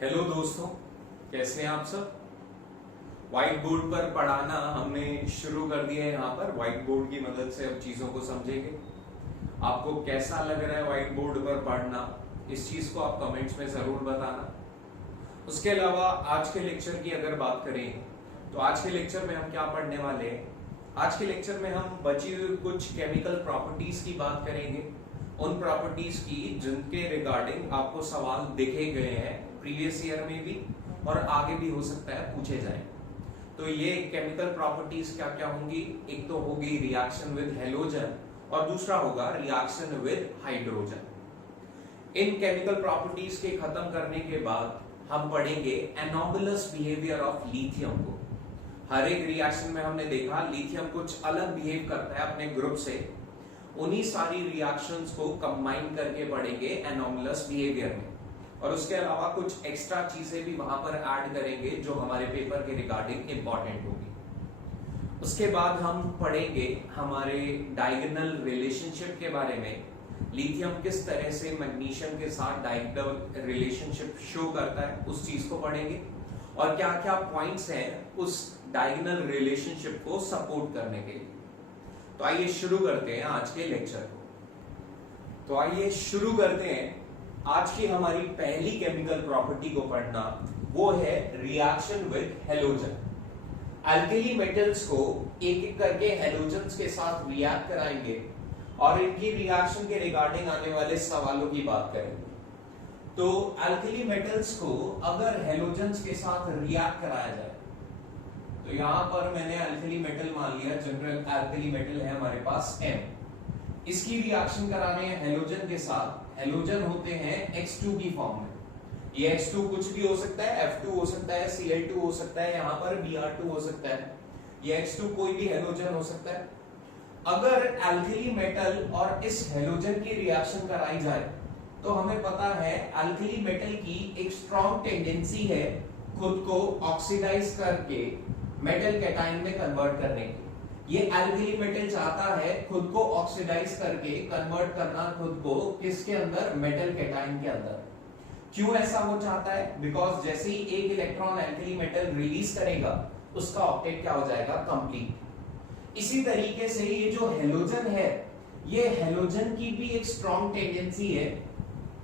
Hello दोस्तों, कैसे हैं आप सब। व्हाइट बोर्ड पर पढ़ाना हमने शुरू कर दिया है। यहाँ पर व्हाइट बोर्ड की मदद से अब चीजों को समझेंगे। आपको कैसा लग रहा है व्हाइट बोर्ड पर पढ़ना, इस चीज को आप कमेंट्स में जरूर बताना। उसके अलावा आज के लेक्चर की अगर बात करें तो आज के लेक्चर में हम क्या पढ़ने वाले हैं। आज के लेक्चर में हम बची हुई कुछ केमिकल प्रॉपर्टीज की बात करेंगे, उन प्रॉपर्टीज की जिनके रिगार्डिंग आपको सवाल देखे गए हैं प्रीवियस ईयर में भी और आगे भी हो सकता है पूछे जाए। तो ये केमिकल प्रॉपर्टीज क्या क्या होंगी, एक तो होगी रिएक्शन विद हेलोजन और दूसरा होगा reaction with hydrogen. In chemical properties के खत्म करने के बाद हम पढ़ेंगे एनोमलस बिहेवियर ऑफ लिथियम को। हर एक रिएक्शन में हमने देखा लिथियम कुछ अलग बिहेव करता है अपने ग्रुप से, उन्हीं सारी रिएक्शंस को कंबाइन करके पढ़ेंगे एनोमलस बिहेवियर में। और उसके अलावा कुछ एक्स्ट्रा चीजें भी वहां पर ऐड करेंगे जो हमारे पेपर के रिगार्डिंग इंपॉर्टेंट होगी। उसके बाद हम पढ़ेंगे हमारे डायगोनल रिलेशनशिप के बारे में, लिथियम किस तरह से मैग्नीशियम के साथ डायगोनल रिलेशनशिप शो करता है उस चीज को पढ़ेंगे और क्या क्या पॉइंट्स हैं उस डायगोनल रिलेशनशिप को सपोर्ट करने के लिए। तो आइए शुरू करते हैं आज के लेक्चर को। तो आइए शुरू करते हैं आज की हमारी पहली केमिकल प्रॉपर्टी को पढ़ना, वो है reaction with halogen. Alkali metals को एक एक करके हेलोजन्स के साथ रिएक्ट कराएंगे और इनकी रिएक्शन के रिगार्डिंग आने वाले सवालों की बात करेंगे। तो अल्कली मेटल्स को अगर हेलोजन्स के साथ रिएक्ट कराया जाए, तो यहां पर मैंने अल्कली मेटल मान लिया, जनरल अल्कली मेटल है हमारे पास M। इसकी रिएक्शन करा रहे हैं हेलोजन के साथ। हेलोजन होते हैं X2 की फॉर्म में। ये X2 कुछ भी हो सकता है, F2 हो सकता है, Cl2 हो सकता है, यहाँ पर Br2 हो सकता है। ये X2 कोई भी हेलोजन हो सकता है। अगर अल्कली मेटल और इस हेलोजन की रिएक्शन कराई जाए तो हमें पता है अल्कली मेटल की एक स्ट्रॉन्ग टेंडेंसी है खुद को ऑक्सीडाइज करके मेटल कैटायन में कन्वर्ट करने की। ये अल्कली मेटल चाहता है खुद को ऑक्सीडाइज करके कन्वर्ट करना खुद को किसके अंदर, मेटल कैटायन के अंदर। क्यों ऐसा वो चाहता है? बिकॉज जैसे ही एक इलेक्ट्रॉन अल्कली मेटल रिलीज करेगा उसका ऑक्टेट क्या हो जाएगा, कंप्लीट। इसी तरीके से ये जो हेलोजन है, ये हेलोजन की भी एक स्ट्रॉन्ग टेंडेंसी है।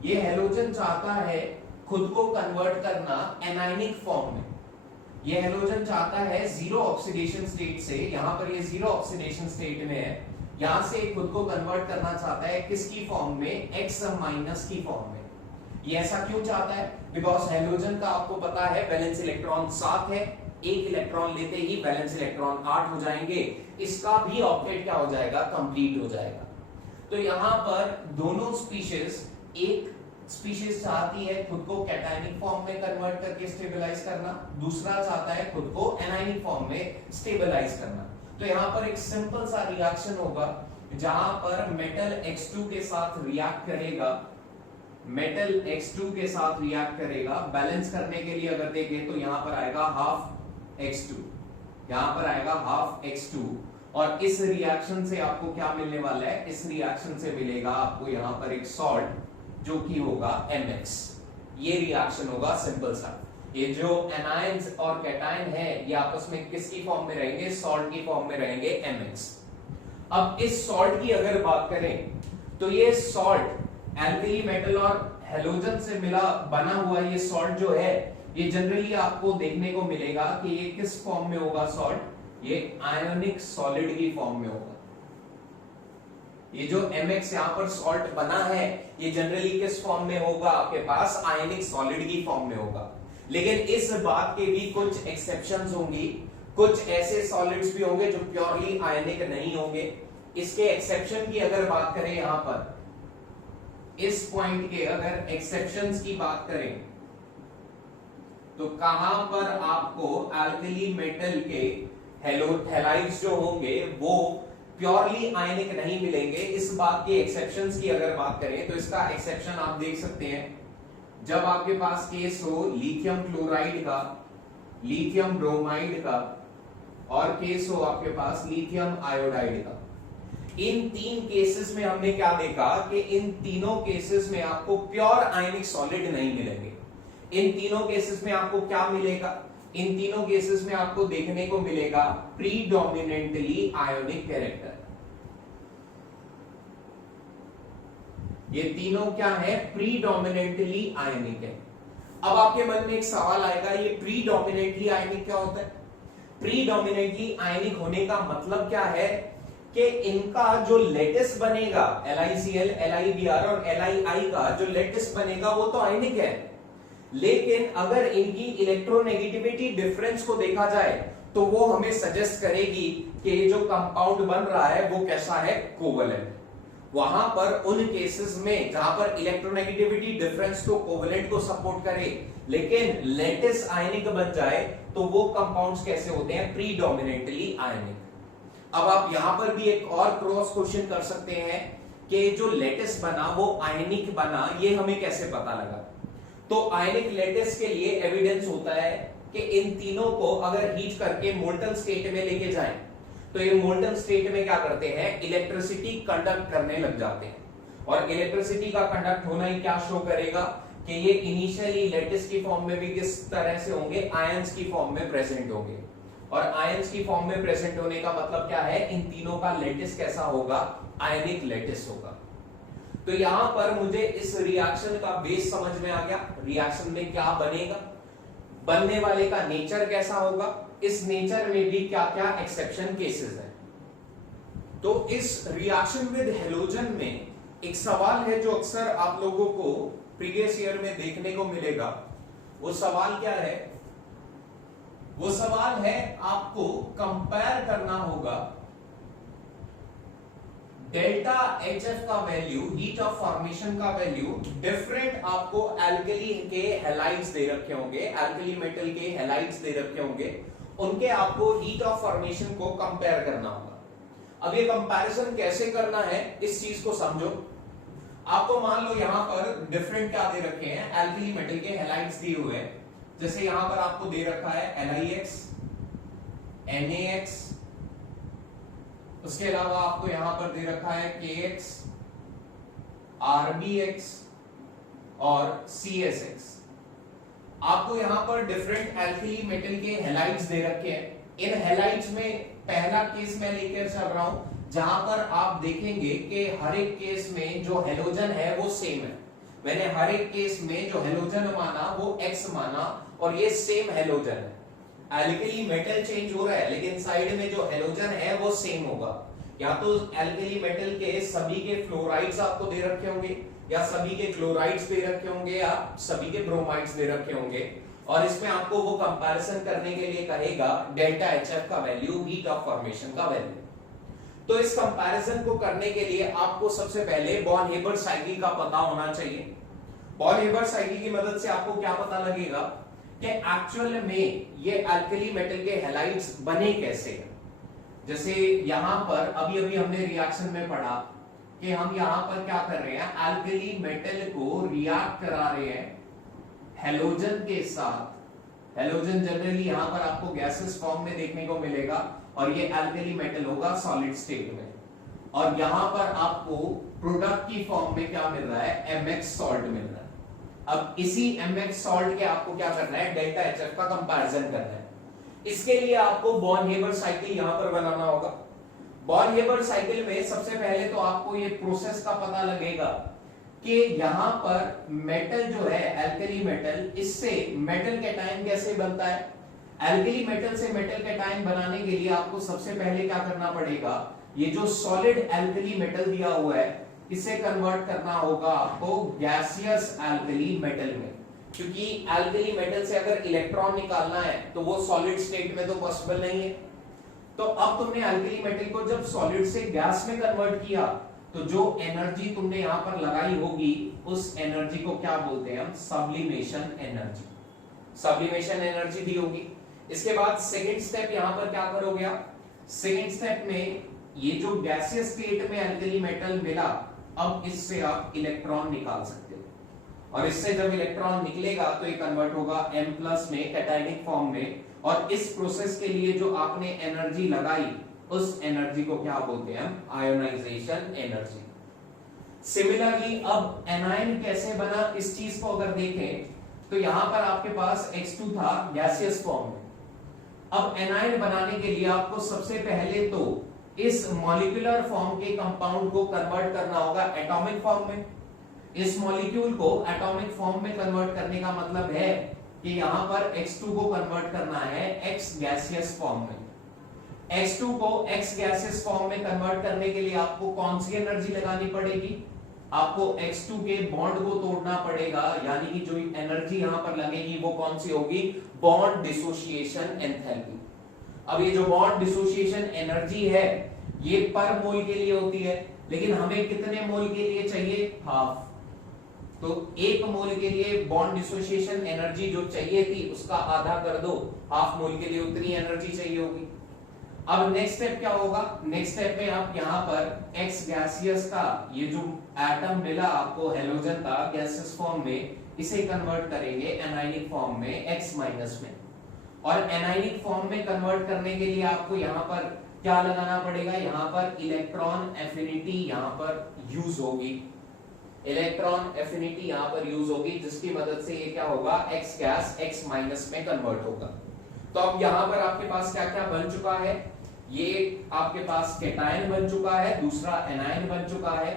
ये हेलोजन चाहता है खुद को कन्वर्ट करना एनायनिक फॉर्म में। ये हेलोजन चाहता है जीरो ऑक्सीडेशन स्टेट से, यहां पर ये जीरो ऑक्सीडेशन स्टेट में है, यहां से खुद को कन्वर्ट करना चाहता है किसकी फॉर्म में, X माइनस की फॉर्म में। ये ऐसा क्यों चाहता है? बिकॉज हेलोजन का आपको पता है वैलेंस इलेक्ट्रॉन 7 है, एक इलेक्ट्रॉन लेते ही वैलेंस इलेक्ट्रॉन 8 हो जाएंगे, इसका भी ऑक्टेट क्या हो जाएगा, कंप्लीट हो जाएगा। तो यहां पर दोनों स्पीशीज, एक स्पीशीज चाहती है खुद को कैटायनिक फॉर्म में कन्वर्ट करके स्टेबलाइज करना, दूसरा चाहता है खुद को एनायनिक फॉर्म में स्टेबलाइज करना। तो यहाँ पर एक सिंपल सा रिएक्शन होगा जहां पर मेटल X2 के साथ रिएक्ट करेगा, मेटल X2 के साथ रिएक्ट करेगा। बैलेंस करने के लिए अगर देखें तो यहाँ पर आएगा हाफ X2, यहाँ पर आएगा हाफ X2 और इस रिएक्शन से आपको क्या मिलने वाला है, इस रिएक्शन से मिलेगा आपको यहाँ पर एक सॉल्ट जो कि होगा MX। ये रिएक्शन होगा सिंपल सा। ये जो एनायंस और कैटायन है ये आपस में किसकी फॉर्म में रहेंगे, सॉल्ट की फॉर्म में रहेंगे, MX। अब इस सॉल्ट की अगर बात करें तो ये सॉल्ट अल्कली मेटल और हेलोजन से मिला बना हुआ ये सॉल्ट जो है ये जनरली आपको देखने को मिलेगा कि ये किस फॉर्म में होगा सॉल्ट, ये आयोनिक सॉलिड की फॉर्म में होगा। ये जो MX यहाँ पर सॉल्ट बना है ये जनरली किस फॉर्म में होगा, आपके पास आयनिक सॉलिड की फॉर्म में होगा। लेकिन इस बात के भी कुछ एक्सेप्शंस होंगी, कुछ ऐसे सॉलिड्स भी होंगे जो प्योरली आयनिक नहीं होंगे। इसके एक्सेप्शन की अगर बात करें, यहां पर इस पॉइंट के अगर एक्सेप्शंस की बात करें तो कहां पर आपको अल्कली मेटल के हैलाइड्स जो होंगे वो प्योरली आयनिक नहीं मिलेंगे। इस बात के एक्सेप्शंस की अगर बात करें तो इसका एक्सेप्शन आप देख सकते हैं, जब आपके पास केस हो लिथियम क्लोराइड का, लिथियम ब्रोमाइड का और केस हो आपके पास लिथियम आयोडाइड का। इन तीन केसेस में हमने क्या देखा कि इन तीनों केसेस में आपको प्योर आयनिक सॉलिड नहीं मिलेंगे। इन तीनों केसेस में आपको क्या मिलेगा? इन तीनों केसेस में आपको देखने को मिलेगा प्रीडोमिनेंटली आयोनिक कैरेक्टर। ये तीनों क्या है? प्रीडोमिनेंटली आयनिक है। अब आपके मन में एक सवाल आएगा, ये प्रीडोमिनेंटली आयनिक क्या होता है? प्रीडोमिनेंटली आयनिक होने का मतलब क्या है कि इनका जो लेटिस बनेगा LiCl, LiBr और Li का जो लेटिस बनेगा वो तो आयनिक है, लेकिन अगर इनकी इलेक्ट्रोनेगेटिविटी डिफरेंस को देखा जाए तो वो हमें सजेस्ट करेगी कि ये जो कंपाउंड बन रहा है वो कैसा है? कोवलेंट। वहां पर उन केसेस में जहां पर इलेक्ट्रोनेगेटिविटी डिफरेंस तो कोवलेंट को सपोर्ट करे लेकिन लेटिस आयनिक बन जाए तो वो कंपाउंड्स कैसे होते हैं? प्रीडोमिनेंटली आयनिक। अब आप यहां पर भी एक और क्रॉस क्वेश्चन कर सकते हैं कि जो लेटिस बना वो आयनिक बना, ये हमें कैसे पता लगा? तो आयनिक लेटिस के लिए एविडेंस होता है कि इन तीनों को अगर हीट करके मोल्टन स्टेट में लेके जाएं तो ये मोल्टन स्टेट में क्या करते हैं? इलेक्ट्रिसिटी कंडक्ट करने लग जाते हैं। और इलेक्ट्रिसिटी का कंडक्ट होना ही क्या शो करेगा कि ये इनिशियली लेटिस की फॉर्म में भी किस तरह से होंगे? आयंस की फॉर्म में प्रेजेंट होंगे। और आयंस की फॉर्म में प्रेजेंट होने का मतलब क्या है? इन तीनों का लेटिस कैसा होगा? आयनिक लेटिस होगा। तो यहां पर मुझे इस रिएक्शन का बेस समझ में आ गया। रिएक्शन में क्या बनेगा, बनने वाले का नेचर कैसा होगा, इस नेचर में भी क्या क्या एक्सेप्शन केसेस है। तो इस रिएक्शन विद हैलोजन में एक सवाल है जो अक्सर आप लोगों को प्रीवियस ईयर में देखने को मिलेगा। वो सवाल क्या है? वो सवाल है आपको कंपेयर करना होगा डेल्टा HF का वैल्यू, हीट ऑफ फॉर्मेशन का वैल्यू, डिफरेंट आपको एल्कली के हैलाइड्स दे रखे होंगे, एल्कली मेटल के हैलाइड्स दे रखे होंगे, उनके आपको हीट ऑफ फॉर्मेशन को कंपेयर करना होगा। अब ये कंपैरिजन कैसे करना है इस चीज को समझो। आपको मान लो यहां पर डिफरेंट क्या दे रखे हैं? एल्कली मेटल के हैलाइड्स दिए हुए हैं। जैसे यहां पर आपको दे रखा है LiX, NaX, उसके अलावा आपको यहां पर दे रखा है KX, RbX और CSX। आपको यहां पर डिफरेंट एल्कली मेटल के हैलाइड्स दे रखे हैं। इन हैलाइड्स में पहला केस मैं लेकर चल रहा हूं जहां पर आप देखेंगे कि हर एक केस में जो हैलोजन है वो सेम है। मैंने हर एक केस में जो हैलोजन माना वो X माना और ये सेम हैलोजन है। एल्कली मेटल चेंज हो रहा है लेकिन साइड में जो हैलोजन है वो सेम होगा। या तो एल्कली मेटल के सभी के फ्लोराइड्स आपको दे रखे होंगे या सभी के क्लोराइड्स दे रखे होंगे या सभी के ब्रोमाइड्स दे रखे होंगे। और इसमें आपको वो कंपैरिजन करने के लिए कहेगा डेल्टा HF का वैल्यू, हीट ऑफ फॉर्मेशन का वैल्यू। तो इस कंपैरिजन को करने के लिए आपको सबसे पहले बॉर्न-हेबर साइकिल का पता होना चाहिए। बॉर्न-हेबर साइकिल की मदद से आपको क्या पता लगेगा कि एक्चुअल में ये एल्कली मेटल के हैलाइड्स बने कैसे हैं। जैसे यहां पर अभी हमने रिएक्शन में पढ़ा कि हम यहां पर क्या कर रहे हैं? एल्कली मेटल को रिएक्ट करा रहे हैं हैलोजन के साथ। हैलोजन जनरली यहां पर आपको गैसेस फॉर्म में देखने को मिलेगा और ये एल्कली मेटल होगा सॉलिड स्टेट में। और यहां पर आपको प्रोडक्ट की फॉर्म में क्या मिल रहा है? MX सॉल्ट मिल रहा है। अब इसी MX सॉल्ट के आपको क्या करना है? डेल्टा HF का कंपैरिजन करना है। इसके लिए आपको बॉर्न-हेबर साइकिल यहां पर बनाना होगा। बॉर्न-हेबर साइकिल में सबसे पहले तो आपको ये प्रोसेस का पता लगेगा कि यहां पर मेटल जो है एल्कली मेटल, इससे मेटल कैटायन कैसे बनता है। एल्कली मेटल से मेटल कैटायन बनाने के लिए आपको सबसे पहले क्या करना पड़ेगा? ये जो सॉलिड एल्कली मेटल दिया हुआ है इसे कन्वर्ट करना होगा आपको गैसियस एल्कली मेटल में, क्योंकि एल्कली मेटल से अगर इलेक्ट्रॉन निकालना है तो वो सॉलिड स्टेट में तो पॉसिबल नहीं है। तो अब तुमने एल्कली मेटल को जब सॉलिड से गैस में कन्वर्ट किया तो जो एनर्जी तुमने यहां पर लगाई होगी उस एनर्जी को क्या बोलते हैं हम? Sublimation energy. सब्लिमेशन एनर्जी दी होगी। इसके बाद सेकंड स्टेप यहां पर क्या करोगे आप? सेकंड स्टेप में ये जो गैसियस स्टेट में एल्कली मेटल मिला, अब इससे आप इलेक्ट्रॉन निकाल सकते हो और इससे जब इलेक्ट्रॉन निकलेगा तो ये कन्वर्ट होगा M+ में कैटायनिक फॉर्म में। और इस प्रोसेस के लिए जो आपने एनर्जी लगाई उस एनर्जी को क्या बोलते हैं हम? Ionization energy. सिमिलरली अब एनायन कैसे बना इस चीज को अगर देखें तो यहां पर आपके पास X2 था गैसियस फॉर्म में। अब एनायन बनाने के लिए आपको सबसे पहले तो इस मॉलिक्यूलर फॉर्म के कंपाउंड को कन्वर्ट करना होगा एटॉमिक फॉर्म में। इस मॉलिक्यूल को एटॉमिक फॉर्म में कन्वर्ट करने का मतलब है कि यहां पर X2 को कन्वर्ट करना है X गैसियस फॉर्म में। X2 को X गैसियस फॉर्म में कन्वर्ट करने के लिए आपको कौन सी एनर्जी लगानी पड़ेगी? आपको X2 के बॉन्ड को तोड़ना पड़ेगा, यानी कि जो एनर्जी यहां पर लगेगी वो कौन सी होगी? Bond dissociation enthalpy. अब ये जो बॉन्ड डिसोसिएशन एनर्जी है ये पर मोल के लिए होती है, लेकिन हमें कितने मोल के लिए चाहिए? हाफ। तो 1 मोल के लिए बॉन्ड डिसोसिएशन एनर्जी जो चाहिए थी उसका आधा कर दो, हाफ मोल के लिए उतनी एनर्जी चाहिए होगी। अब नेक्स्ट स्टेप क्या होगा? नेक्स्ट स्टेप में आप यहां पर X गैसियस का ये जो एटम मिला आपको हेलोजन का गैसियस फॉर्म में, इसे कन्वर्ट करेंगे एनायनिक फॉर्म में X माइनस में। और एनायनिक फॉर्म में कन्वर्ट करने के लिए आपको यहां पर क्या लगाना पड़ेगा? यहां पर इलेक्ट्रॉन एफिनिटी यहां पर यूज होगी। इलेक्ट्रॉन एफिनिटी यहां पर यूज होगी, जिसकी मदद से ये क्या होगा? X गैस X माइनस में कन्वर्ट होगा। तो अब यहां पर आपके पास क्या क्या बन चुका है? ये आपके पास कैटायन बन चुका है, दूसरा एनायन बन चुका है।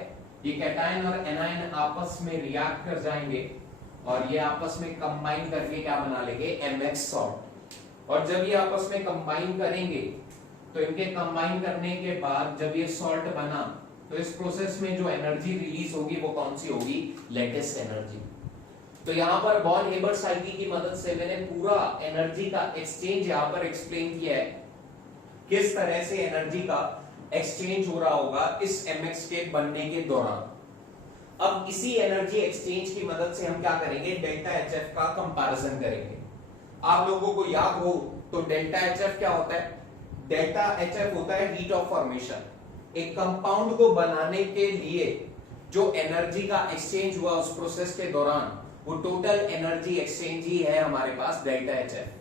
ये कैटायन और एनायन आपस में रिएक्ट कर जाएंगे और ये आपस में कंबाइन करके क्या बना लेंगे? MX salt. और जब ये आपस में कंबाइन करेंगे तो इनके कंबाइन करने के बाद जब ये सॉल्ट बना तो इस प्रोसेस में जो एनर्जी रिलीज होगी वो कौन सी होगी? Latest energy. तो यहां पर बॉन हेबर साइकिल की मदद से मैंने पूरा एनर्जी का एक्सचेंज यहां पर एक्सप्लेन किया है, किस तरह से एनर्जी का एक्सचेंज हो रहा होगा इस MX के बनने के दौरान। अब इसी एनर्जी एक्सचेंज की मदद से हम क्या करेंगे? डेल्टा HF का कंपैरिजन करेंगे। आप लोगों को याद हो तो डेल्टा HF क्या होता है? डेल्टा HF होता है हीट ऑफ फॉर्मेशन। एक कंपाउंड को बनाने के लिए जो एनर्जी का एक्सचेंज हुआ उस प्रोसेस के दौरान, वो टोटल एनर्जी एक्सचेंज ही है हमारे पास डेल्टा HF।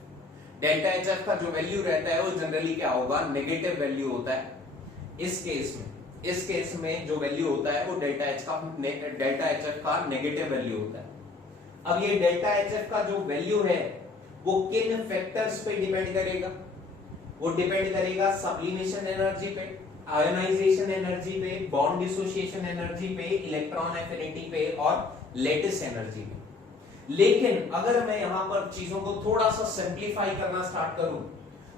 डेल्टा HF का जो वैल्यू रहता है वो जनरली क्या होगा? नेगेटिव वैल्यू होता है। इस केस में जो वैल्यू होता है वो डेल्टा HF का नेगेटिव वैल्यू होता है। अब ये डेल्टा HF का जो वैल्यू है वो किन फैक्टर्स पे डिपेंड करेगा? वो डिपेंड करेगा सब्लिमेशन एनर्जी पे, आयोनाइजेशन एनर्जी पे, बॉन्ड डिसोसिएशन एनर्जी पे, इलेक्ट्रॉन एफिनिटी पे और लेटिस एनर्जी पे। लेकिन अगर मैं यहां पर चीजों को थोड़ा सा सिंप्लीफाई करना स्टार्ट करूं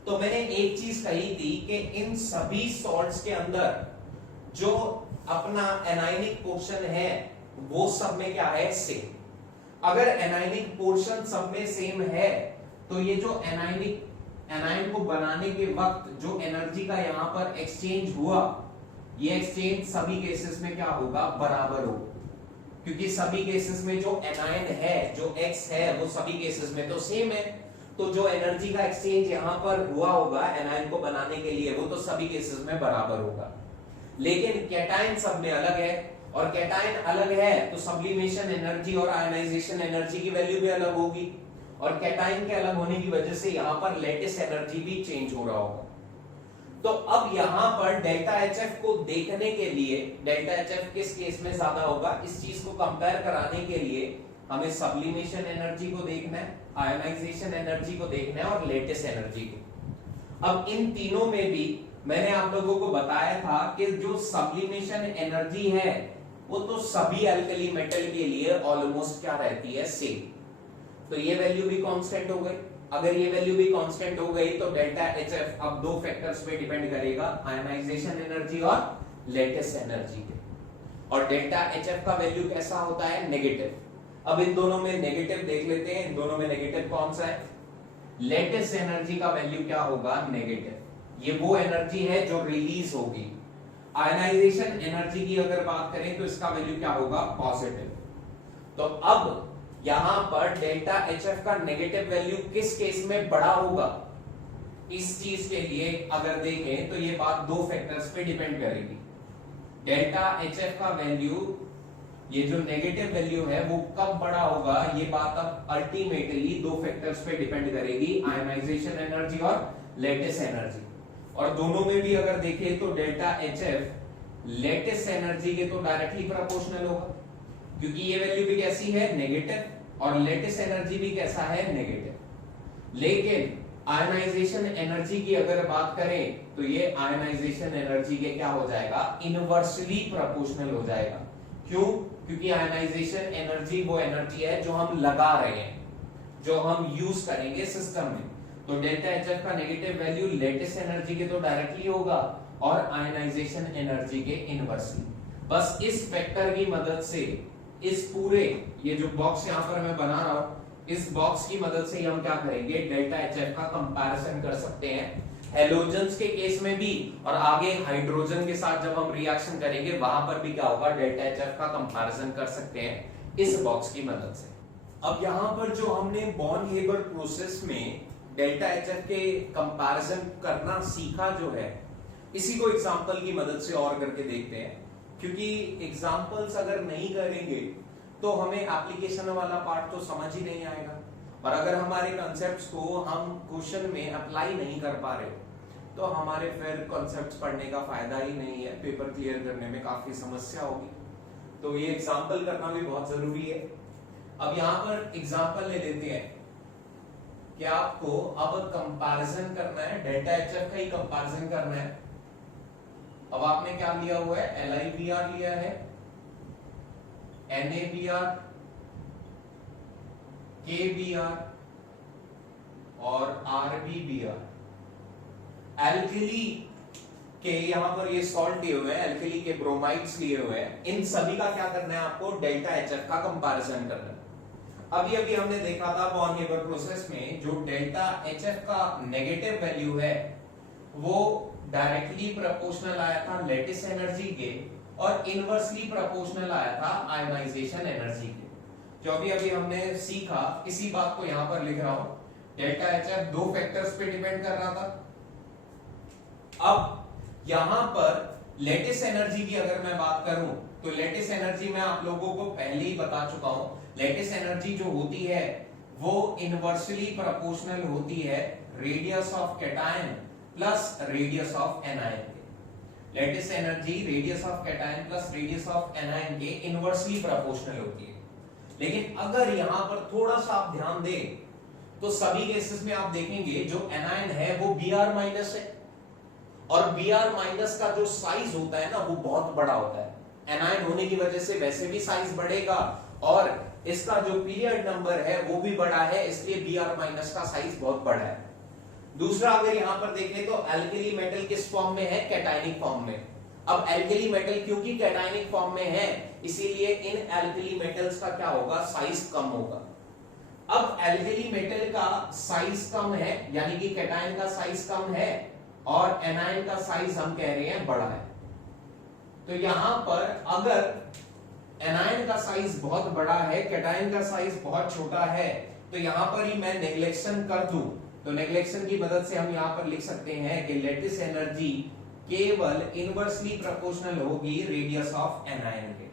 तो मैंने एक चीज कही थी कि इन सभी सॉल्ट्स के अंदर जो अपना एनायनिक पोर्शन है वो सब में क्या है? सेम। अगर एनायनिक पोर्शन सब में सेम है तो ये जो एनायन को बनाने के वक्त जो एनर्जी का यहां पर एक्सचेंज हुआ, ये एक्सचेंज सभी केसेस में क्या होगा? बराबर होगा, क्योंकि सभी केसेस में जो एनायन है, जो X है, वो सभी केसेस में तो सेम है। तो जो एनर्जी का एक्सचेंज यहां पर हुआ होगा एनायन को बनाने के लिए वो तो सभी केसेस में बराबर होगा। लेकिन कैटायन सब में अलग है, और कैटायन अलग है तो सब्लिमेशन एनर्जी और आयोनाइजेशन एनर्जी की वैल्यू भी अलग होगी, और कैटायन के अलग होने की वजह से यहां पर लेटिस एनर्जी भी चेंज हो रहा होगा। तो अब यहां पर डेल्टा HF को देखने के लिए, डेल्टा HF किस केस में ज्यादा होगा, इस चीज को कंपेयर कराने के लिए हमें सब्लिमेशन एनर्जी को देखना है, आयोनाइजेशन एनर्जी को देखना है और लेटिस एनर्जी को। अब इन तीनों में भी मैंने आप लोगों को बताया था कि जो सब्लिमेशन एनर्जी है वो तो सभी अल्कली मेटल के लिए ऑलमोस्ट क्या रहती है? सेम। तो ये वैल्यू भी कांस्टेंट हो गई। अगर ये वैल्यू भी कांस्टेंट हो गई तो डेल्टा HF अब दो फैक्टर्स पे डिपेंड करेगा, आयोनाइजेशन एनर्जी और लेटिस एनर्जी पे। और डेल्टा HF का वैल्यू कैसा होता है? नेगेटिव। अब इन दोनों में नेगेटिव देख लेते हैं, इन दोनों में नेगेटिव कौन सा है? लेटिस एनर्जी का वैल्यू क्या होगा? नेगेटिव। ये वो एनर्जी है जो रिलीज होगी। आयोनाइजेशन एनर्जी की अगर बात करें तो इसका वैल्यू क्या होगा? पॉजिटिव। तो अब यहां पर डेल्टा HF का नेगेटिव वैल्यू किस केस में बड़ा होगा? इस चीज के लिए अगर देखें तो ये बात दो फैक्टर्स पे डिपेंड करेगी। डेल्टा HF का वैल्यू, ये जो नेगेटिव वैल्यू है वो कब बड़ा होगा, ये बात अब अल्टीमेटली दो फैक्टर्स पे डिपेंड करेगी, आयोनाइजेशन एनर्जी और लेटिस एनर्जी। और दोनों में भी अगर देखें तो डेल्टा HF लेटिस एनर्जी के तो डायरेक्टली प्रोपोर्शनल होगा, क्योंकि ये वैल्यू भी कैसी है? नेगेटिव। और लेटिस एनर्जी भी कैसा है, नेगेटिव। लेकिन आयनाइजेशन एनर्जी की अगर बात करें तो ये आयनाइजेशन एनर्जी के क्या हो जाएगा, इनवर्सली प्रोपोर्शनल हो जाएगा। क्यों? क्योंकि आयनाइजेशन एनर्जी वो एनर्जी है जो हम लगा रहे हैं, जो हम यूज करेंगे सिस्टम में। तो डेल्टा एच एफ का नेगेटिव वैल्यू लेटिस एनर्जी के तो डायरेक्टली होगा और आयनाइजेशन एनर्जी के इनवर्सली। बस इस वेक्टर की मदद से इस पूरे ये जो बॉक्स यहां पर मैं बना रहा हूं, इस बॉक्स की मदद से हम क्या करेंगे, डेल्टा एच एफ का कंपैरिजन कर सकते हैं हैलोजेंस के केस में भी, और आगे हाइड्रोजन के साथ जब हम रिएक्शन करेंगे वहां पर भी क्या होगा, डेल्टा एच एफ का कंपैरिजन कर सकते हैं इस बॉक्स की मदद से। अब यहां पर जो हमने बॉर्न हेबर प्रोसेस में डेल्टा एच एफ के कंपैरिजन करना सीखा जो है, इसी को एग्जांपल की मदद से और करके देखते हैं, क्योंकि एग्जांपल्स अगर नहीं करेंगे तो हमें एप्लीकेशन वाला पार्ट तो समझ ही नहीं आएगा, और अगर हमारे कॉन्सेप्ट्स को हम क्वेश्चन में अप्लाई नहीं कर पा रहे तो हमारे फिर कॉन्सेप्ट्स पढ़ने का फायदा ही नहीं है, पेपर क्लियर करने में काफी समस्या होगी। तो ये एग्जांपल करना भी बहुत जरूरी है। अब यहाँ पर एग्जांपल ले लेते हैं कि आपको अब कंपैरिजन करना है, डेल्टा एचएफ का ही कंपैरिजन करना है। अब आपने क्या लिया हुआ है, LiBr लिया है, NaBr, KBr और RbBr। एल्कली के यहां पर ये सॉल्ट लिए हुए हैं, एल्कली के ब्रोमाइड्स लिए हुए हैं, इन सभी का क्या करना है आपको, डेल्टा एचएफ का कंपैरिजन करना है। अभी हमने देखा था बॉर्न हेबर प्रोसेस में जो डेल्टा एचएफ का नेगेटिव वैल्यू है वो डायरेक्टली प्रोपोर्शनल आया था लेटिस एनर्जी के और इनवर्सली प्रोपोर्शनल आया था आयनाइजेशन एनर्जी के। जो अभी हमने सीखा, इसी बात को यहां पर लिख रहा हूं, डेल्टा एचएफ दो फैक्टर्स पे डिपेंड कर रहा था। अब यहां पर लेटिस एनर्जी की अगर मैं बात करूं तो लेटिस एनर्जी मैं आप लोगों को पहले ही बता चुका हूं, लेटिस एनर्जी जो होती है वो इनवर्सली प्रोपोर्शनल होती है radius of cation plus radius of anion के। Lattice energy radius of cation plus radius of anion के इनवर्सली प्रोपोर्शनल होती है। लेकिन अगर यहां पर थोड़ा सा आप ध्यान दें तो सभी केसेस में आप देखेंगे जो एनायन है वो Br माइनस है, और Br माइनस का जो साइज होता है ना वो बहुत बड़ा होता है। एनायन होने की वजह से वैसे भी साइज बढ़ेगा और इसका जो पीरियड नंबर है वो भी बड़ा है, इसलिए Br माइनस का साइज बहुत बड़ा है। दूसरा अगर यहां पर देखें तो एल्कली मेटल किस फॉर्म में है, कैटायनिक फॉर्म में। अब एल्कली मेटल क्योंकि कैटायनिक फॉर्म में है इसीलिए इन एल्कली मेटल्स का क्या होगा, साइज कम होगा। अब एल्कली मेटल का साइज कम है यानी कि कैटायन का साइज कम है और एनायन का साइज हम कह रहे हैं बड़ा है। तो यहां पर अगर एनायन का साइज बहुत बड़ा है, कैटायन का साइज बहुत छोटा है, तो यहां पर ही मैं नेग्लेक्शन कर दूं तो नेग्लेक्शन की मदद से हम यहां पर लिख सकते हैं कि लेटिस एनर्जी केवल इनवर्सली प्रोपोर्शनल होगी रेडियस ऑफ एनायन के।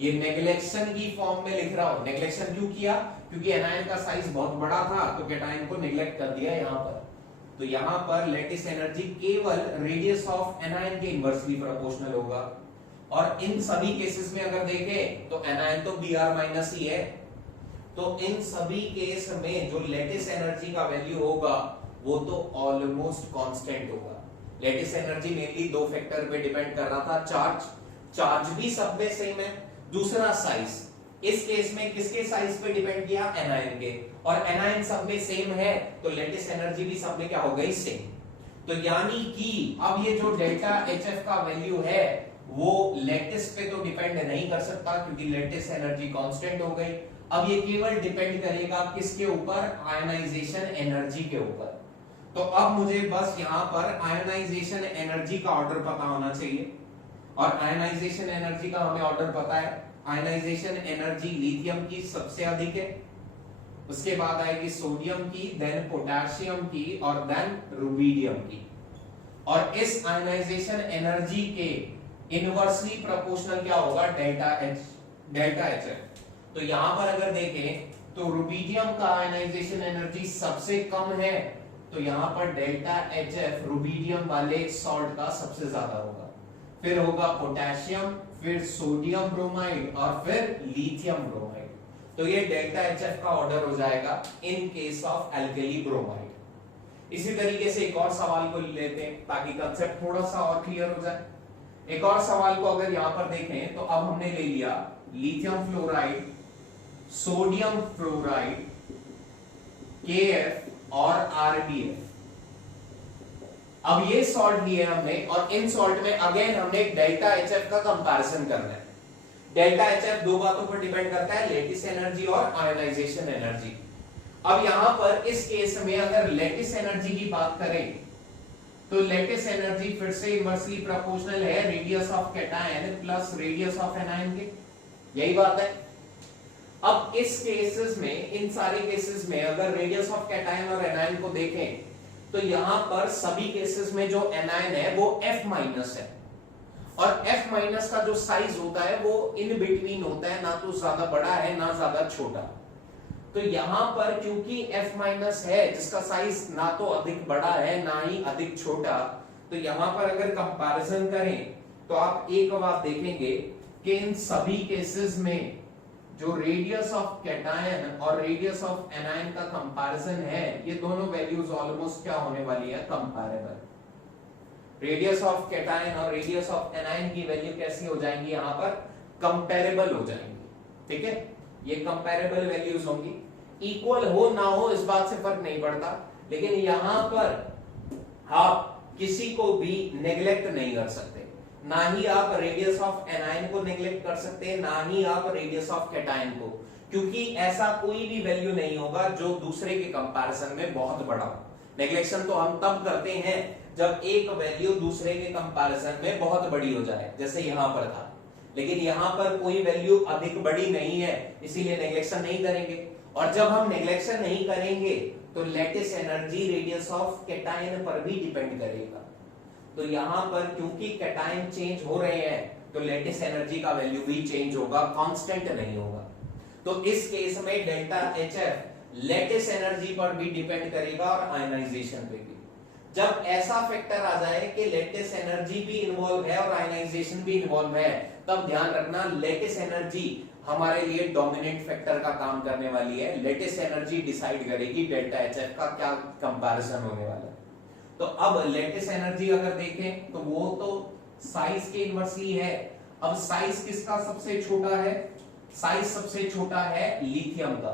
ये नेग्लेक्शन की फॉर्म में लिख रहा हूं। नेग्लेक्शन क्यों किया, क्योंकि एनायन का साइज बहुत बड़ा था तो कैटायन को नेग्लेक्ट कर दिया यहां पर। तो यहां पर लेटिस एनर्जी केवल रेडियस ऑफ एनायन के इनवर्सली प्रोपोर्शनल होगा। और इन सभी केसेस में अगर देखें तो एनायन तो Br माइनस ही है, तो इन सभी केस में जो लेटिस एनर्जी का वैल्यू होगा वो तो ऑलमोस्ट कांस्टेंट होगा। लेटिस एनर्जी मेनली दो फैक्टर पे डिपेंड कर रहा था, चार्ज भी सब में सेम है, दूसरा साइज। इस केस में किसके साइज पे डिपेंड किया, एनायन के, और एनायन सब में सेम है तो लेटिस एनर्जी भी सब में क्या हो गई, सेम। तो यानी कि अब ये जो डेल्टा एचएफ का वैल्यू है वो लेटिस पे तो डिपेंड नहीं कर सकता क्योंकि लेटिस एनर्जी कांस्टेंट हो गई। अब ये केवल डिपेंड करेगा किसके ऊपर, आयनाइजेशन एनर्जी के ऊपर। तो अब मुझे बस यहां पर आयनाइजेशन एनर्जी का ऑर्डर पता होना चाहिए, और आयनाइजेशन एनर्जी का हमें ऑर्डर पता है। आयनाइजेशन एनर्जी लिथियम की सबसे अधिक है, उसके बाद आएगी सोडियम की, देन पोटेशियम की और देन रुबीडियम की। और इस आयनाइजेशन एनर्जी के इनवर्सली प्रोपोर्शनल क्या होगा, डेल्टा एच। तो यहां पर अगर देखें तो रुबीडियम का आयनाइजेशन एनर्जी सबसे कम है, तो यहां पर डेल्टा एचएफ रुबीडियम वाले सॉल्ट का सबसे ज्यादा होगा। फिर होगा पोटेशियम, फिर सोडियम ब्रोमाइड और फिर लिथियम ब्रोमाइड। तो ये डेल्टा HF का ऑर्डर हो जाएगा in case of alkali bromide. इसी तरीके से एक और सवाल को लेते हैं ताकि कंसेप्ट थोड़ा सा और क्लियर हो जाए। एक और सवाल को अगर यहां पर देखें तो अब हमने ले लिया lithium fluoride, sodium fluoride, KF और RBF। अब ये सॉल्ट लिए हमने और इन सॉल्ट में अगेन हमने डेल्टा HF का कंपैरिजन करना है। डेल्टा HF दो बातों पर डिपेंड करता है, लेटिस एनर्जी और आयोनाइजेशन एनर्जी। अब यहां पर इस केस में अगर लेटिस एनर्जी की बात करें तो लेटिस एनर्जी फिर से इनवर्सली प्रोपोर्शनल है radius of cation plus radius of anion के, यही बात है। अब इस केसेस में, इन सारे केसेस में अगर रेडियस ऑफ कैटायन और एनायन को देखें तो यहां पर सभी केसेस में जो एनायन है वो F माइनस है और F माइनस का जो साइज होता है वो इन बिटवीन होता है, ना तो ज्यादा बड़ा है ना ज्यादा छोटा। तो यहां पर क्योंकि F माइनस है जिसका साइज ना तो अधिक बड़ा है ना ही अधिक छोटा, तो यहां पर अगर कंपैरिजन करें तो आप एक बात देखेंगे कि इन सभी केसेस में जो रेडियस ऑफ कैटायन और रेडियस ऑफ एनायन का कंपैरिजन है, ये दोनों वैल्यूज ऑलमोस्ट क्या होने वाली है, कंपैरेबल। रेडियस ऑफ कैटायन और रेडियस ऑफ एनायन की वैल्यू कैसी हो जाएंगी, यहां पर कंपैरेबल हो जाएंगी, ठीक है। ये कंपैरेबल वैल्यूज होंगी, इक्वल हो ना हो इस बात से फर्क नहीं पड़ता, लेकिन यहां पर आप किसी को भी नेग्लेक्ट नहीं कर सकते। ना ही आप रेडियस ऑफ एनायन को नेग्लेक्ट कर सकते हैं, ना ही आप रेडियस ऑफ कैटायन को, क्योंकि ऐसा कोई भी वैल्यू नहीं होगा जो दूसरे के कंपैरिजन में बहुत बड़ा हो। नेग्लेक्शन तो हम तब करते हैं जब एक वैल्यू दूसरे के कंपैरिजन में बहुत बड़ी हो जाए, जैसे यहां पर था। लेकिन यहां पर कोई वैल्यू अधिक बड़ी नहीं है, इसीलिए नेग्लेक्शन नहीं करेंगे। और जब हम नेग्लेक्शन नहीं करेंगे तो lettuce energy radius of cation पर भी डिपेंड करेगा। तो यहां पर क्योंकि कैटायन चेंज हो रहे हैं तो लेटिस एनर्जी का वैल्यू भी चेंज होगा, कांस्टेंट नहीं होगा। तो इस केस में डेल्टा HF लेटिस एनर्जी पर भी डिपेंड करेगा और आयनाइजेशन पे भी। जब ऐसा फैक्टर आ जाए कि लेटिस एनर्जी भी इन्वॉल्व है और आयनाइजेशन भी इन्वॉल्व है, तब ध्यान रखना लेटिस एनर्जी हमारे लिए डोमिनेंट फैक्टर का काम करने वाली है। लेटिस एनर्जी डिसाइड करेगी डेल्टा HF का क्या कंपैरिजन होने वाला है। तो अब लेटिस एनर्जी अगर देखें तो वो तो साइज के इनवर्सली है। अब साइज किसका सबसे छोटा है, साइज सबसे छोटा है लिथियम का।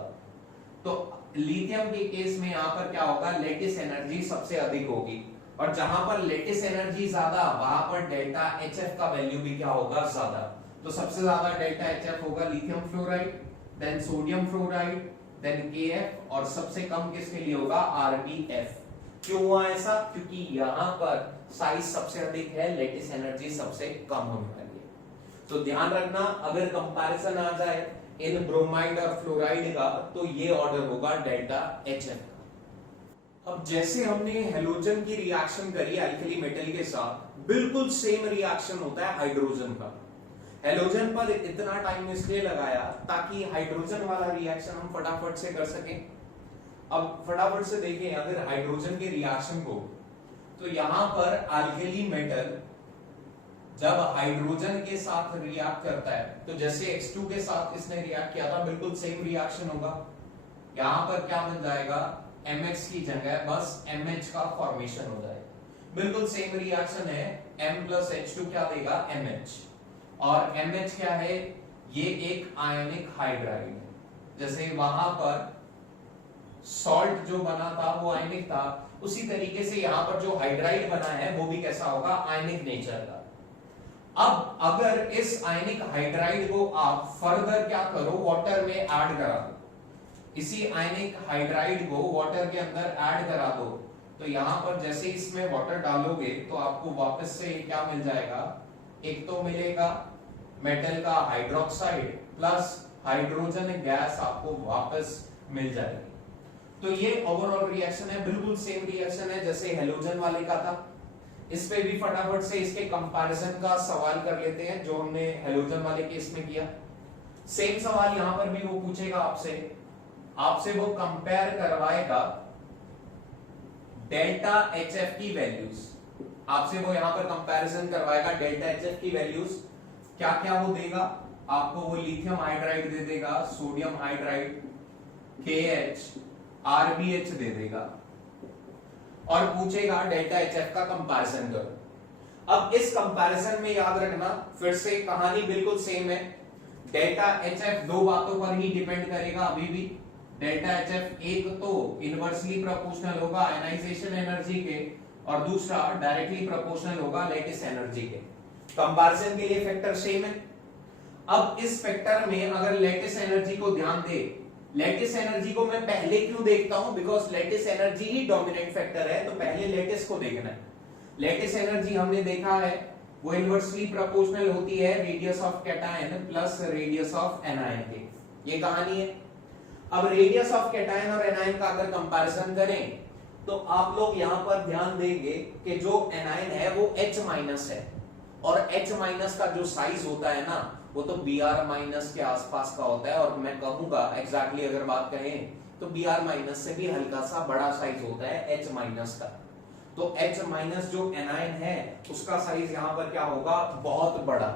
तो लिथियम के केस में यहां पर क्या होगा, लेटिस एनर्जी सबसे अधिक होगी, और जहां पर लेटिस एनर्जी ज्यादा वहां पर डेल्टा HF का वैल्यू भी क्या होगा, ज्यादा। तो सबसे ज्यादा डेल्टा HF होगा lithium fluoride, then sodium fluoride, then KF, और सबसे कम किसके लिए होगा, RBF। क्यों हुआ ऐसा, क्योंकि यहां पर साइज सबसे अधिक है, लेटिस एनर्जी सबसे कम होने वाली है। तो ध्यान रखना अगर कंपैरिजन आ जाए इन ब्रोमाइड और फ्लोराइड का तो ये ऑर्डर होगा डेल्टा HF का। अब जैसे हमने हेलोजन की रिएक्शन करी एल्कली मेटल के साथ, बिल्कुल सेम रिएक्शन होता है हाइड्रोजन का। हेलोजन पर इतना टाइम इसलिए लगाया ताकि हाइड्रोजन वाला रिएक्शन हम फटाफट से कर सकें। अब फटाफट से देखें अगर हाइड्रोजन के रिएक्शन को, तो यहां पर एल्कली मेटल जब हाइड्रोजन के साथ रिएक्ट करता है तो जैसे X2 के साथ इसने रिएक्ट किया था, बिल्कुल सेम रिएक्शन होगा। यहां पर क्या बन जाएगा, MX की जगह बस MH का फॉर्मेशन हो जाएगा। बिल्कुल सेम रिएक्शन है, M प्लस H2 क्या देगा, MH। और MH क्या है, ये एक आयनिक हाइड्राइड है। जैसे वहां पर सॉल्ट जो बना था वो आयनिक था, उसी तरीके से यहां पर जो हाइड्राइड बना है वो भी कैसा होगा, आयनिक नेचर का। अब अगर इस आयनिक हाइड्राइड को आप फर्दर क्या करो, वाटर में ऐड करा दो, इसी आयनिक हाइड्राइड को वाटर के अंदर ऐड करा दो, तो यहां पर जैसे इसमें वाटर डालोगे तो आपको वापस से क्या मिल जाएगा, एक तो मिलेगा मेटल का हाइड्रोक्साइड प्लस हाइड्रोजन गैस आपको वापस मिल जाएगी। तो ये ओवरऑल रिएक्शन है, बिल्कुल सेम रिएक्शन है जैसे हेलोजन वाले का था। इस पे भी फटाफट से इसके कंपैरिजन का सवाल कर लेते हैं जो हमने हेलोजन वाले केस में किया। सेम सवाल यहां पर भी वो पूछेगा आपसे वो कंपेयर करवाएगा डेल्टा HF की वैल्यूज, आपसे वो यहां पर कंपैरिजन करवाएगा डेल्टा HF की वैल्यूज। क्या क्या वो देगा, आपको वो लिथियम हाइड्राइड दे देगा, सोडियम हाइड्राइड KH RBH दे देगा और पूछेगा डेल्टा HF का कंपैरिजन करो। अब इस कंपैरिजन में याद रखना फिर से कहानी बिल्कुल सेम है। डेल्टा HF दो बातों पर ही डिपेंड करेगा अभी भी। डेल्टा HF एक तो इनवर्सली प्रोपोर्शनल होगा आयनाइजेशन एनर्जी के और दूसरा डायरेक्टली प्रोपोर्शनल होगा लैटिस एनर्जी के। कंपैरिजन के लिए फैक्टर सेम है। अब इस फैक्टर में अगर लैटिस एनर्जी को ध्यान दे, लैटिस एनर्जी को मैं पहले क्यों देखता हूं, because lattice energy he dominant factor है, तो पहले लैटिस को देखना है। लैटिस एनर्जी हमने देखा है वो इनवर्सली प्रोपोर्शनल होती है radius of cation plus radius of anion के, ये कहानी है। अब रेडियस ऑफ कैटायन और एनायन का अगर कंपैरिजन करें तो आप लोग यहां पर ध्यान देंगे कि जो एनायन है वो H माइनस है और H माइनस का जो साइज होता है ना वो तो Br माइनस के आसपास का होता है, और मैं कहूंगा एग्जैक्टली अगर बात कहें तो Br माइनस से भी हल्का सा बड़ा साइज होता है H माइनस का। तो H माइनस जो एनायन है उसका साइज यहां पर क्या होगा, बहुत बड़ा।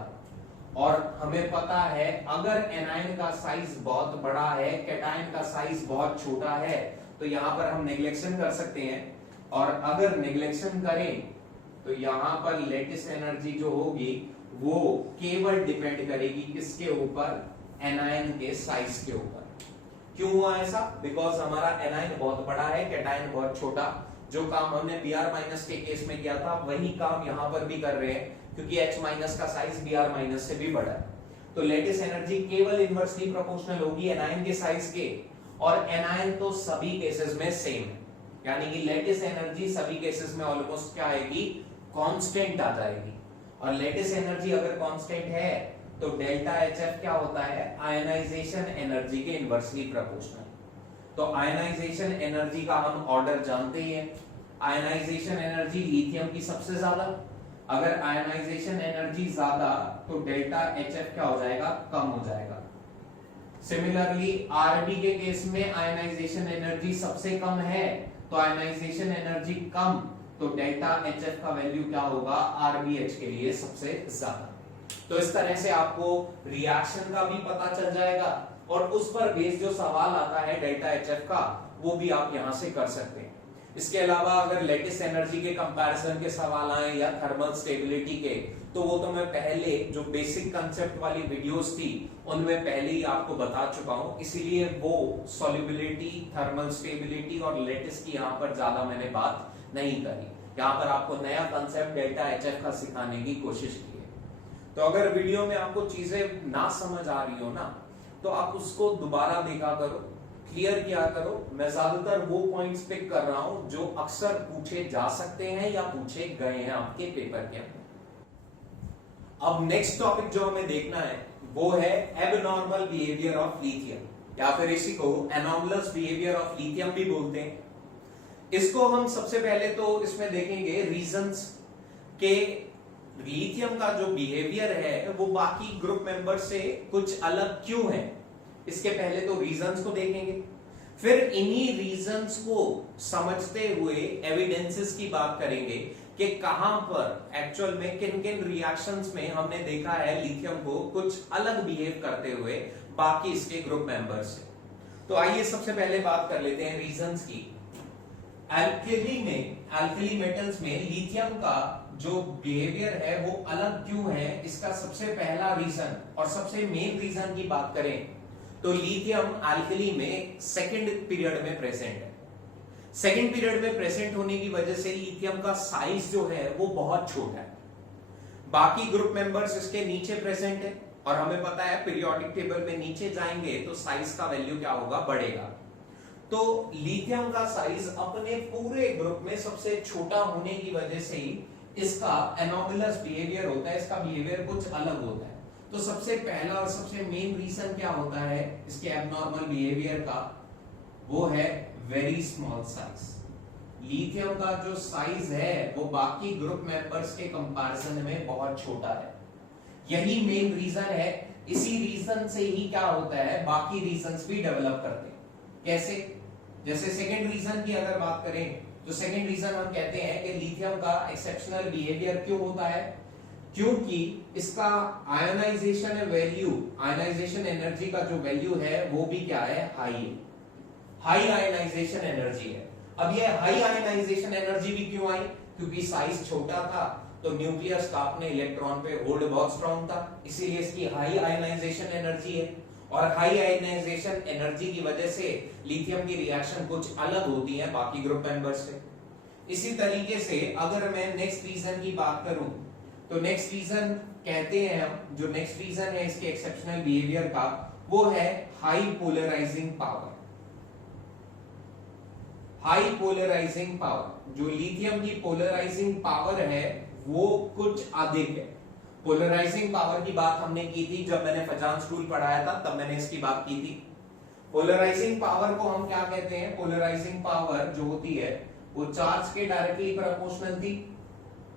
और हमें पता है अगर एनायन का साइज बहुत बड़ा है, कैटायन का साइज बहुत छोटा है, तो यहां पर हम नेग्लेक्शन कर सकते हैं। और अगर नेग्लेक्शन करें तो यहां पर लेटिस एनर्जी जो होगी वो केवल डिपेंड करेगी किसके ऊपर, एनायन के साइज के ऊपर। क्यों हुआ ऐसा, बिकॉज हमारा एनायन बहुत बड़ा है, कैटायन बहुत छोटा। जो काम हमने Br माइनस के केस में किया था वही काम यहां पर भी कर रहे हैं, क्योंकि H माइनस का साइज Br माइनस से भी बड़ा है। तो लेटिस एनर्जी केवल इनवर्सली प्रोपोर्शनल होगी एनायन के साइज के, और एनायन तो सभी केसेस में सेम है, यानी कि लेटिस एनर्जी सभी केसेस में ऑलमोस्ट क्या आएगी, कांस्टेंट आ जाएगी। और लेटिस एनर्जी अगर कांस्टेंट है तो डेल्टा HF क्या होता है, आयनाइजेशन एनर्जी के इनवर्सली प्रोपोर्शनल। तो आयनाइजेशन एनर्जी का हम ऑर्डर जानते ही हैं। आयनाइजेशन एनर्जी लिथियम की सबसे ज्यादा, अगर आयनाइजेशन एनर्जी ज्यादा तो डेल्टा HF क्या हो जाएगा, कम हो जाएगा। सिमिलरली Rb के केस में आयनाइजेशन एनर्जी सबसे कम है, तो आयनाइजेशन एनर्जी कम, तो डेल्टा HF का वैल्यू क्या होगा, RbH के लिए सबसे ज्यादा। तो इस तरह से आपको रिएक्शन का भी पता चल जाएगा, और उस पर बेस जो सवाल आता है डेल्टा HF का वो भी आप यहां से कर सकते हैं। इसके अलावा अगर लेटिस एनर्जी के कंपैरिजन के सवाल आए या थर्मल स्टेबिलिटी के, तो वो तो मैं पहले जो बेसिक कंसेप्ट वाली वीडियोस थी उनमें पहले ही आपको बता चुका हूं, इसीलिए वो सॉल्युबिलिटी, थर्मल स्टेबिलिटी और लेटिस की यहां पर ज्यादा मैंने बात नहीं करी। यहां पर आपको नया कंसेप्ट डेल्टा HF का सिखाने की कोशिश की है। तो अगर वीडियो में आपको चीजें ना समझ आ रही हो ना, तो आप उसको दोबारा देखा करो, क्लियर किया करो। मैं ज्यादातर वो पॉइंट्स पिक कर रहा हूं जो अक्सर पूछे जा सकते हैं या पूछे गए हैं आपके पेपर के अंदर। अब नेक्स्ट टॉपिक जो हमें देखना है वो है एबनॉर्मल बिहेवियर ऑफ लिथियम, या फिर इसी को एनॉमलस बिहेवियर ऑफ लिथियम भी बोलते हैं। इसको हम सबसे पहले तो इसमें देखेंगे रीजंस के लिथियम का जो बिहेवियर है वो बाकी ग्रुप मेंबर से कुछ अलग क्यों है। इसके पहले तो रीजंस को देखेंगे, फिर इन्हीं रीजंस को समझते हुए एविडेंसेस की बात करेंगे कि कहां पर एक्चुअल में किन किन रिएक्शंस में हमने देखा है लिथियम को कुछ अलग बिहेव करते हुए बाकी इसके ग्रुप मेंबर्स से। तो आइए सबसे पहले बात कर लेते हैं रीजंस की। एल्कली मेटल्स में लिथियम का जो बिहेवियर है वो अलग क्यों है, इसका सबसे पहला रीजन और सबसे मेन रीजन की बात करें तो लिथियम एल्कली में सेकंड पीरियड में प्रेजेंट है। सेकंड पीरियड में प्रेजेंट होने की वजह से लिथियम का साइज जो है वो बहुत छोटा है। बाकी ग्रुप मेंबर्स इसके नीचे प्रेजेंट है, और हमें पता है पीरियोडिक टेबल में नीचे जाएंगे तो साइज का वैल्यू क्या होगा, बढ़ेगा। तो लिथियम का साइज अपने पूरे ग्रुप में सबसे छोटा होने की वजह से ही इसका एनोमलस बिहेवियर होता है, इसका बिहेवियर कुछ अलग होता है। तो सबसे पहला और सबसे मेन रीजन क्या होता है इसके एबनॉर्मल बिहेवियर का, वो है वेरी स्मॉल साइज। लिथियम का जो साइज है वो बाकी ग्रुप मेंबर्स के कंपैरिजन में बहुत छोटा है। यही मेन रीजन है। इसी रीजन से ही क्या होता है बाकी रीजंस भी डेवलप करते हैं। कैसे, जैसे सेकंड रीजन की अगर बात करें तो सेकंड रीजन हम कहते हैं कि लिथियम का एक्सेप्शनल बिहेवियर क्यों होता है, क्योंकि इसका आयोनाइजेशन वैल्यू, आयोनाइजेशन एनर्जी का जो वैल्यू है वो भी क्या है, हाई है, हाई आयोनाइजेशन एनर्जी है। अब ये हाई आयोनाइजेशन एनर्जी भी क्यों आई, क्योंकि साइज छोटा था तो न्यूक्लियस का अपने इलेक्ट्रॉन पे होल्ड बहुत स्ट्रांग था, इसीलिए इसकी हाई आयोनाइजेशन एनर्जी है। और हाई आयोनाइजेशन एनर्जी की वजह से लिथियम की रिएक्शन कुछ अलग होती है बाकी ग्रुप मेंबर्स से। इसी तरीके से अगर मैं नेक्स्ट रीजन की बात करूं तो नेक्स्ट रीजन कहते हैं हम, जो नेक्स्ट रीजन है इसके एक्सेप्शनल बिहेवियर का, वो है high polarising power. High polarising power, जो लिथियम की पोलराइजिंग पावर है वो कुछ अधिक है। पोलराइजिंग पावर की बात हमने की थी जब मैंने फजान स्कूल पढ़ाया था, तब मैंने इसकी बात की थी। पोलराइजिंग पावर को हम क्या कहते हैं, पोलराइजिंग पावर जो होती है वो चार्ज के डायरेक्टली प्रोपोर्शनल थी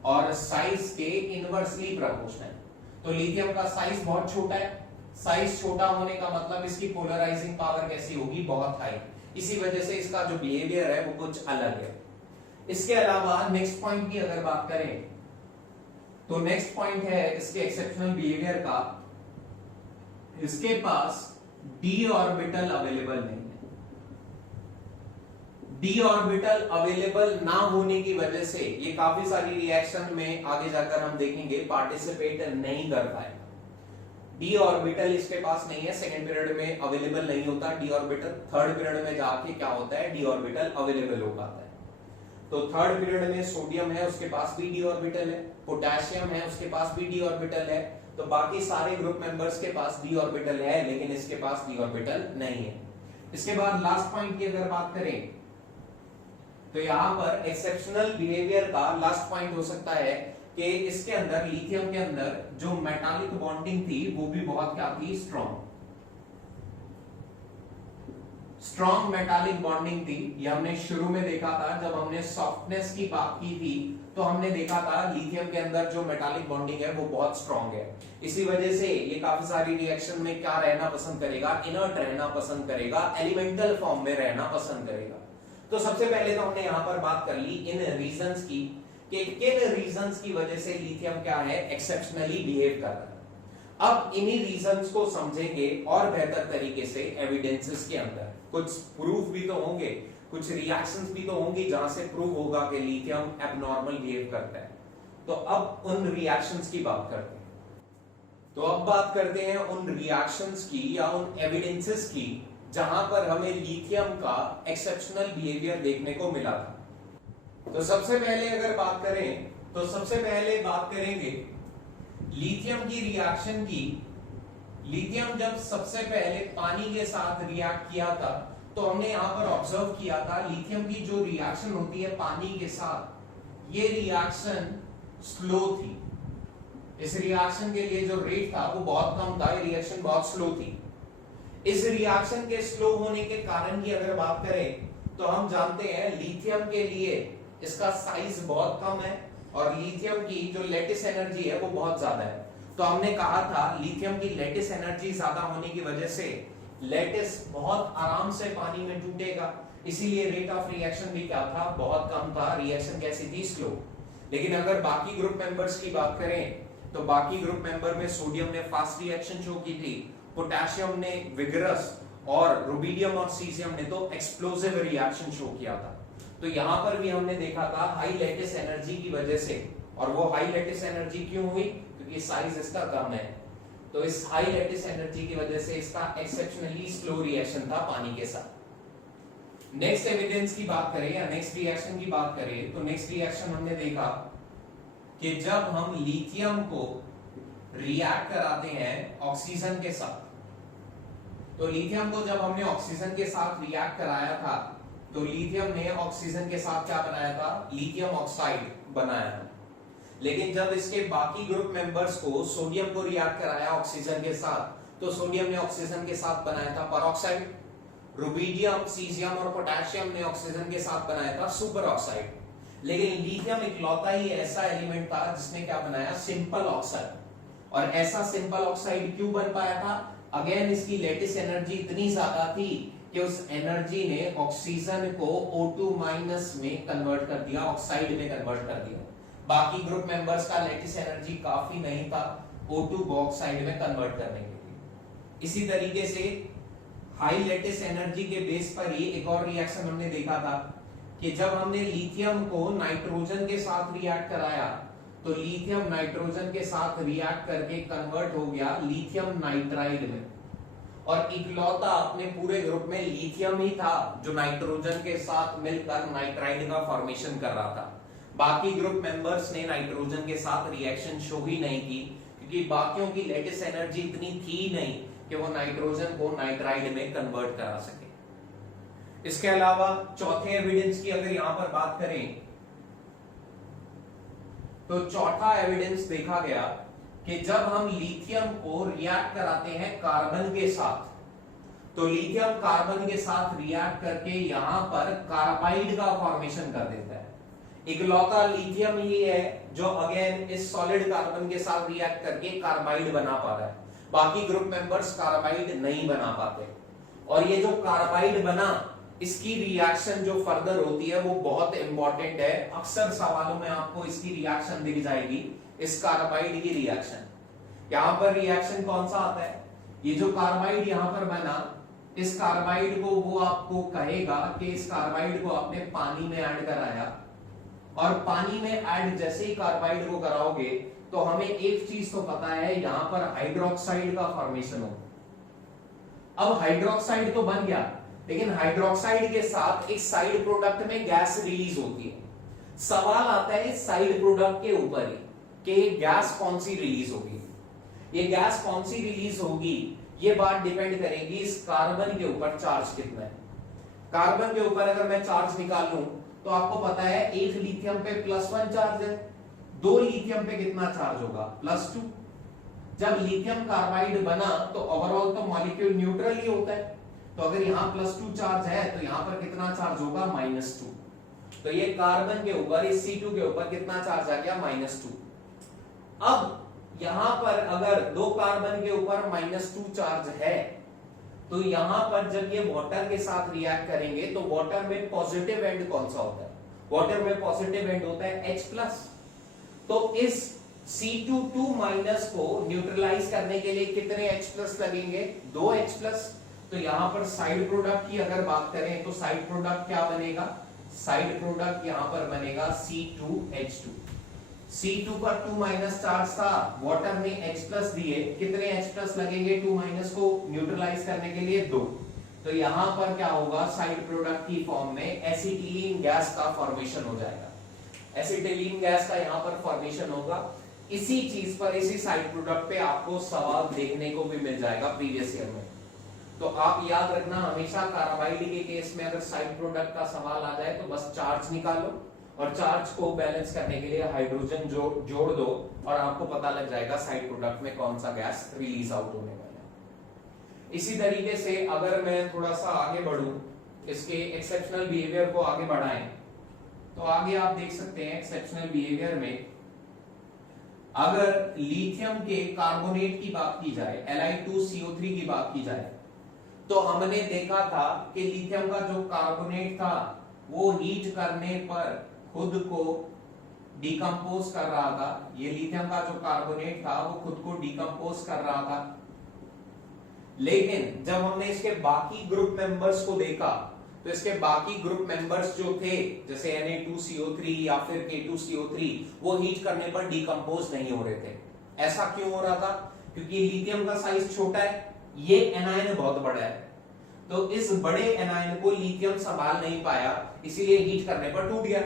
और साइज के इनवर्सली प्रोपोर्शनल। तो लिथियम का साइज बहुत छोटा है, साइज छोटा होने का मतलब इसकी पोलराइजिंग पावर कैसी होगी, बहुत हाई। इसी वजह से इसका जो बिहेवियर है वो कुछ अलग है। इसके अलावा नेक्स्ट पॉइंट की अगर बात करें तो नेक्स्ट पॉइंट है इसके एक्सेप्शनल बिहेवियर का, इसके पास डी ऑर्बिटल अवेलेबल नहीं है। डी ऑर्बिटल अवेलेबल ना होने की वजह से ये काफी सारी रिएक्शन में आगे जाकर हम देखेंगे पार्टिसिपेट नहीं कर पाएगा। डी ऑर्बिटल इसके पास नहीं है, सेकेंड पीरियड में अवेलेबल नहीं होता डी ऑर्बिटल, थर्ड पीरियड में जाके क्या होता है, डी ऑर्बिटल अवेलेबल हो पाता है। तो थर्ड पीरियड में सोडियम है, उसके पास भी डी ऑर्बिटल है, पोटेशियम है, उसके पास भी डी ऑर्बिटल है। तो बाकी सारे ग्रुप मेंबर्स के पास डी ऑर्बिटल है, लेकिन इसके पास डी ऑर्बिटल नहीं है। इसके बाद लास्ट पॉइंट की अगर बात करें तो यहां पर एक्सेप्शनल बिहेवियर का लास्ट पॉइंट हो सकता है कि इसके अंदर, लिथियम के अंदर जो मेटालिक बॉन्डिंग थी वो भी बहुत क्या थी, स्ट्रॉन्ग, स्ट्रॉन्ग मेटालिक बॉन्डिंग थी। ये हमने शुरू में देखा था जब हमने सॉफ्टनेस की बात की थी, तो हमने देखा था लिथियम के अंदर जो मेटालिक बॉन्डिंग है वो बहुत स्ट्रॉन्ग है। इसी वजह से ये काफी सारी रिएक्शन में क्या रहना पसंद करेगा, इनर्ट रहना पसंद करेगा, एलिमेंटल फॉर्म में रहना पसंद करेगा। तो सबसे पहले तो हमने यहां पर बात कर ली इन रीजंस की कि किन रीजंस की वजह से लिथियम क्या है, एक्सेप्शनली बिहेव कर रहा है। अब इन्हीं रीजंस को समझेंगे और बेहतर तरीके से एविडेंसेस के अंदर। कुछ प्रूफ भी तो होंगे, कुछ रिएक्शंस भी तो होंगी जहां से प्रूव होगा कि लिथियम एबनॉर्मल बिहेव करता है। तो अब उन रिएक्शंस की बात करते हैं। तो अब बात करते हैं उन रिएक्शंस की या उन एविडेंसेस की जहां पर हमें लिथियम का एक्सेप्शनल बिहेवियर देखने को मिला था। तो सबसे पहले अगर बात करें तो सबसे पहले बात करेंगे लिथियम की रिएक्शन की। लिथियम जब सबसे पहले पानी के साथ रिएक्ट किया था तो हमने यहां पर ऑब्जर्व किया था लिथियम की जो रिएक्शन होती है पानी के साथ, ये रिएक्शन स्लो थी। इस रिएक्शन के लिए जो रेट था वो बहुत कम था, ये रिएक्शन बहुत स्लो थी। इस रिएक्शन के स्लो होने के कारण की अगर बात करें तो हम जानते हैं लिथियम के लिए इसका साइज बहुत कम है और लिथियम की जो लेटिस एनर्जी है वो बहुत ज्यादा है। तो हमने कहा था लिथियम की लेटिस एनर्जी ज्यादा होने की वजह से लेटिस बहुत आराम से पानी में टूटेगा, इसीलिए रेट ऑफ रिएक्शन भी क्या था, बहुत कम था। रिएक्शन कैसी थी, स्लो। लेकिन अगर बाकी ग्रुप मेंबर्स की बात करें तो बाकी ग्रुप मेंबर में सोडियम ने फास्ट रिएक्शन शो की थी, पोटेशियम ने विगरस और रुबिडियम और सीजियम ने तो एक्सप्लोसिव रिएक्शन शो किया था। तो यहां पर भी हमने देखा था हाई लेटिस एनर्जी की वजह से, और वो हाई लेटिस एनर्जी क्यों हुई, क्योंकि साइज इसका कम है। तो इस हाई लेटिस एनर्जी की वजह से इसका एक्सेप्शनली स्लो रिएक्शन था पानी के साथ। नेक्स्ट एविडेंस की बात करें या नेक्स्ट रिएक्शन की बात करें तो नेक्स्ट रिएक्शन हमने देखा कि जब हम लिथियम को रिएक्ट कराते हैं ऑक्सीजन के साथ, तो लिथियम को जब हमने ऑक्सीजन के साथ रिएक्ट कराया था तो लिथियम ने ऑक्सीजन के साथ क्या बनाया था, लिथियम ऑक्साइड बनाया था। लेकिन जब इसके बाकी ग्रुप मेंबर्स को सोडियम को रिएक्ट कराया ऑक्सीजन के साथ तो सोडियम ने ऑक्सीजन के साथ बनाया था परऑक्साइड, रुबिडियम, सीजियम और पोटेशियम ने ऑक्सीजन के साथ बनाया था सुपर ऑक्साइड। लेकिन लिथियम इकलौता ही ऐसा एलिमेंट था जिसने क्या बनाया, सिंपल ऑक्साइड। और ऐसा सिंपल ऑक्साइड क्यों बन पाया था, अगेन इसकी लेटिस एनर्जी इतनी ज्यादा थी कि उस एनर्जी ने ऑक्सीजन को O2- में कन्वर्ट कर दिया, ऑक्साइड में कन्वर्ट कर दिया। बाकी ग्रुप मेंबर्स का लैटिस एनर्जी काफी नहीं था O2 बॉक्साइड में कन्वर्ट करने के लिए। इसी तरीके से हाई लैटिस एनर्जी के बेस पर ही एक और रिएक्शन हमने देखा था कि जब हमने लिथियम को नाइट्रोजन के साथ रिएक्ट कराया तो लिथियम नाइट्रोजन के साथ रिएक्ट करके कन्वर्ट हो गया लिथियम नाइट्राइड में, और इकलौता अपने पूरे ग्रुप में लिथियम ही था जो नाइट्रोजन के साथ मिलकर नाइट्राइड का फॉर्मेशन कर रहा था। बाकी ग्रुप मेंबर्स ने नाइट्रोजन के साथ रिएक्शन शो ही नहीं की क्योंकि बाकियों की लैटिस एनर्जी इतनी थी नहीं कि वो नाइट्रोजन को नाइट्राइड में कन्वर्ट करा सके। इसके अलावा चौथे एविडेंस की अगर यहां पर बात करें तो चौथा एविडेंस देखा गया कि जब हम लिथियम को रिएक्ट कराते हैं कार्बन के साथ तो लिथियम कार्बन के साथ रिएक्ट करके यहां पर कार्बाइड का फॉर्मेशन कर देता है। इकलौता लिथियम ही है जो अगेन इस सॉलिड कार्बन के साथ रिएक्ट करके कार्बाइड बना पा रहा है, बाकी ग्रुप मेंबर्स कार्बाइड नहीं बना पाते। और ये जो कार्बाइड बना इसकी रिएक्शन जो फर्दर होती है वो बहुत इंपॉर्टेंट है, अक्सर सवालों में आपको इसकी रिएक्शन दिख जाएगी, इस कार्बाइड की रिएक्शन। यहां पर रिएक्शन कौन सा आता है, ये जो कार्बाइड यहां पर बना इस कार्बाइड को वो आपको कहेगा कि इस कार्बाइड को आपने पानी में ऐड कराया, और पानी में ऐड जैसे ही कार्बाइड को कराओगे तो हमें एक चीज तो पता है, यहां पर हाइड्रोक्साइड का फॉर्मेशन हो। अब हाइड्रोक्साइड तो बन गया, लेकिन हाइड्रोक्साइड के साथ एक साइड प्रोडक्ट में गैस रिलीज होती है। सवाल आता है साइड प्रोडक्ट के ऊपर ही कि गैस कौन सी रिलीज होगी। ये गैस कौन सी रिलीज होगी ये बात डिपेंड करेगी इस कार्बन के ऊपर चार्ज कितना है। कार्बन के ऊपर अगर मैं चार्ज निकाल लूं तो आपको पता है एक लिथियम पे +1 चार्ज है, दो लिथियम पे कितना चार्ज होगा, +2। जब लिथियम कार्बाइड बना तो ओवरऑल तो मॉलिक्यूल न्यूट्रल ही होता है, तो अगर यहां +2 चार्ज है तो यहां पर कितना चार्ज होगा, -2। तो ये कार्बन के ऊपर इस C2 के ऊपर कितना चार्ज आ गया, -2। अब यहां पर अगर दो कार्बन के ऊपर -2 चार्ज है तो यहां पर जब ये वाटर के साथ रिएक्ट करेंगे तो वाटर में पॉजिटिव एंड कौन सा होता है, वाटर में पॉजिटिव एंड होता है H+। तो इस C2 को न्यूट्रलाइज करने के लिए कितने H+ लगेंगे, 2 H+। तो यहां पर साइड प्रोडक्ट की अगर बात करें तो साइड प्रोडक्ट क्या बनेगा, साइड प्रोडक्ट यहां पर बनेगा C2H2। C2 पर 2- चार्ज था, वाटर ने H+ दिए, कितने H+ लगेंगे 2- को न्यूट्रलाइज करने के लिए, 2। तो यहां पर क्या होगा, साइड प्रोडक्ट की फॉर्म में एसिटिलीन गैस का फॉर्मेशन हो जाएगा। एसिटिलीन गैस का यहां पर फॉर्मेशन होगा। इसी चीज पर, इसी साइड प्रोडक्ट पे आपको सवाल देखने को भी मिल जाएगा प्रीवियस ईयर में। तो आप याद रखना हमेशा कार्बाइड के केस में अगर साइड प्रोडक्ट का सवाल आ जाए तो बस चार्ज निकालो और चार्ज को बैलेंस करने के लिए हाइड्रोजन जोड़ दो और आपको पता लग जाएगा साइड प्रोडक्ट में कौन सा गैस रिलीज आउट होने वाला है। इसी तरीके से अगर मैं थोड़ा सा आगे बढ़ूं, इसके एक्सेप्शनल बिहेवियर को आगे बढ़ाएं तो आगे आप देख सकते हैं एक्सेप्शनल बिहेवियर में अगर लिथियम के कार्बोनेट की बात की जाए, Li2CO3 की बात की जाए, तो हमने देखा था कि लिथियम का जो कार्बोनेट था वो हीट करने पर खुद को डिकम्पोज कर रहा था। ये लिथियम का जो कार्बोनेट था वो खुद को डिकम्पोज कर रहा था, लेकिन जब हमने इसके बाकी ग्रुप मेंबर्स को देखा तो इसके बाकी ग्रुप मेंबर्स जो थे जैसे Na2CO3 या फिर K2CO3 वो हीट करने पर डिकम्पोज नहीं हो रहे थे। ऐसा क्यों हो रहा था, क्योंकि लिथियम का साइज छोटा है, ये एनायन बहुत बड़ा है, तो इस बड़े एनायन को लिथियम संभाल नहीं पाया, इसीलिए हीट करने पर टूट गया।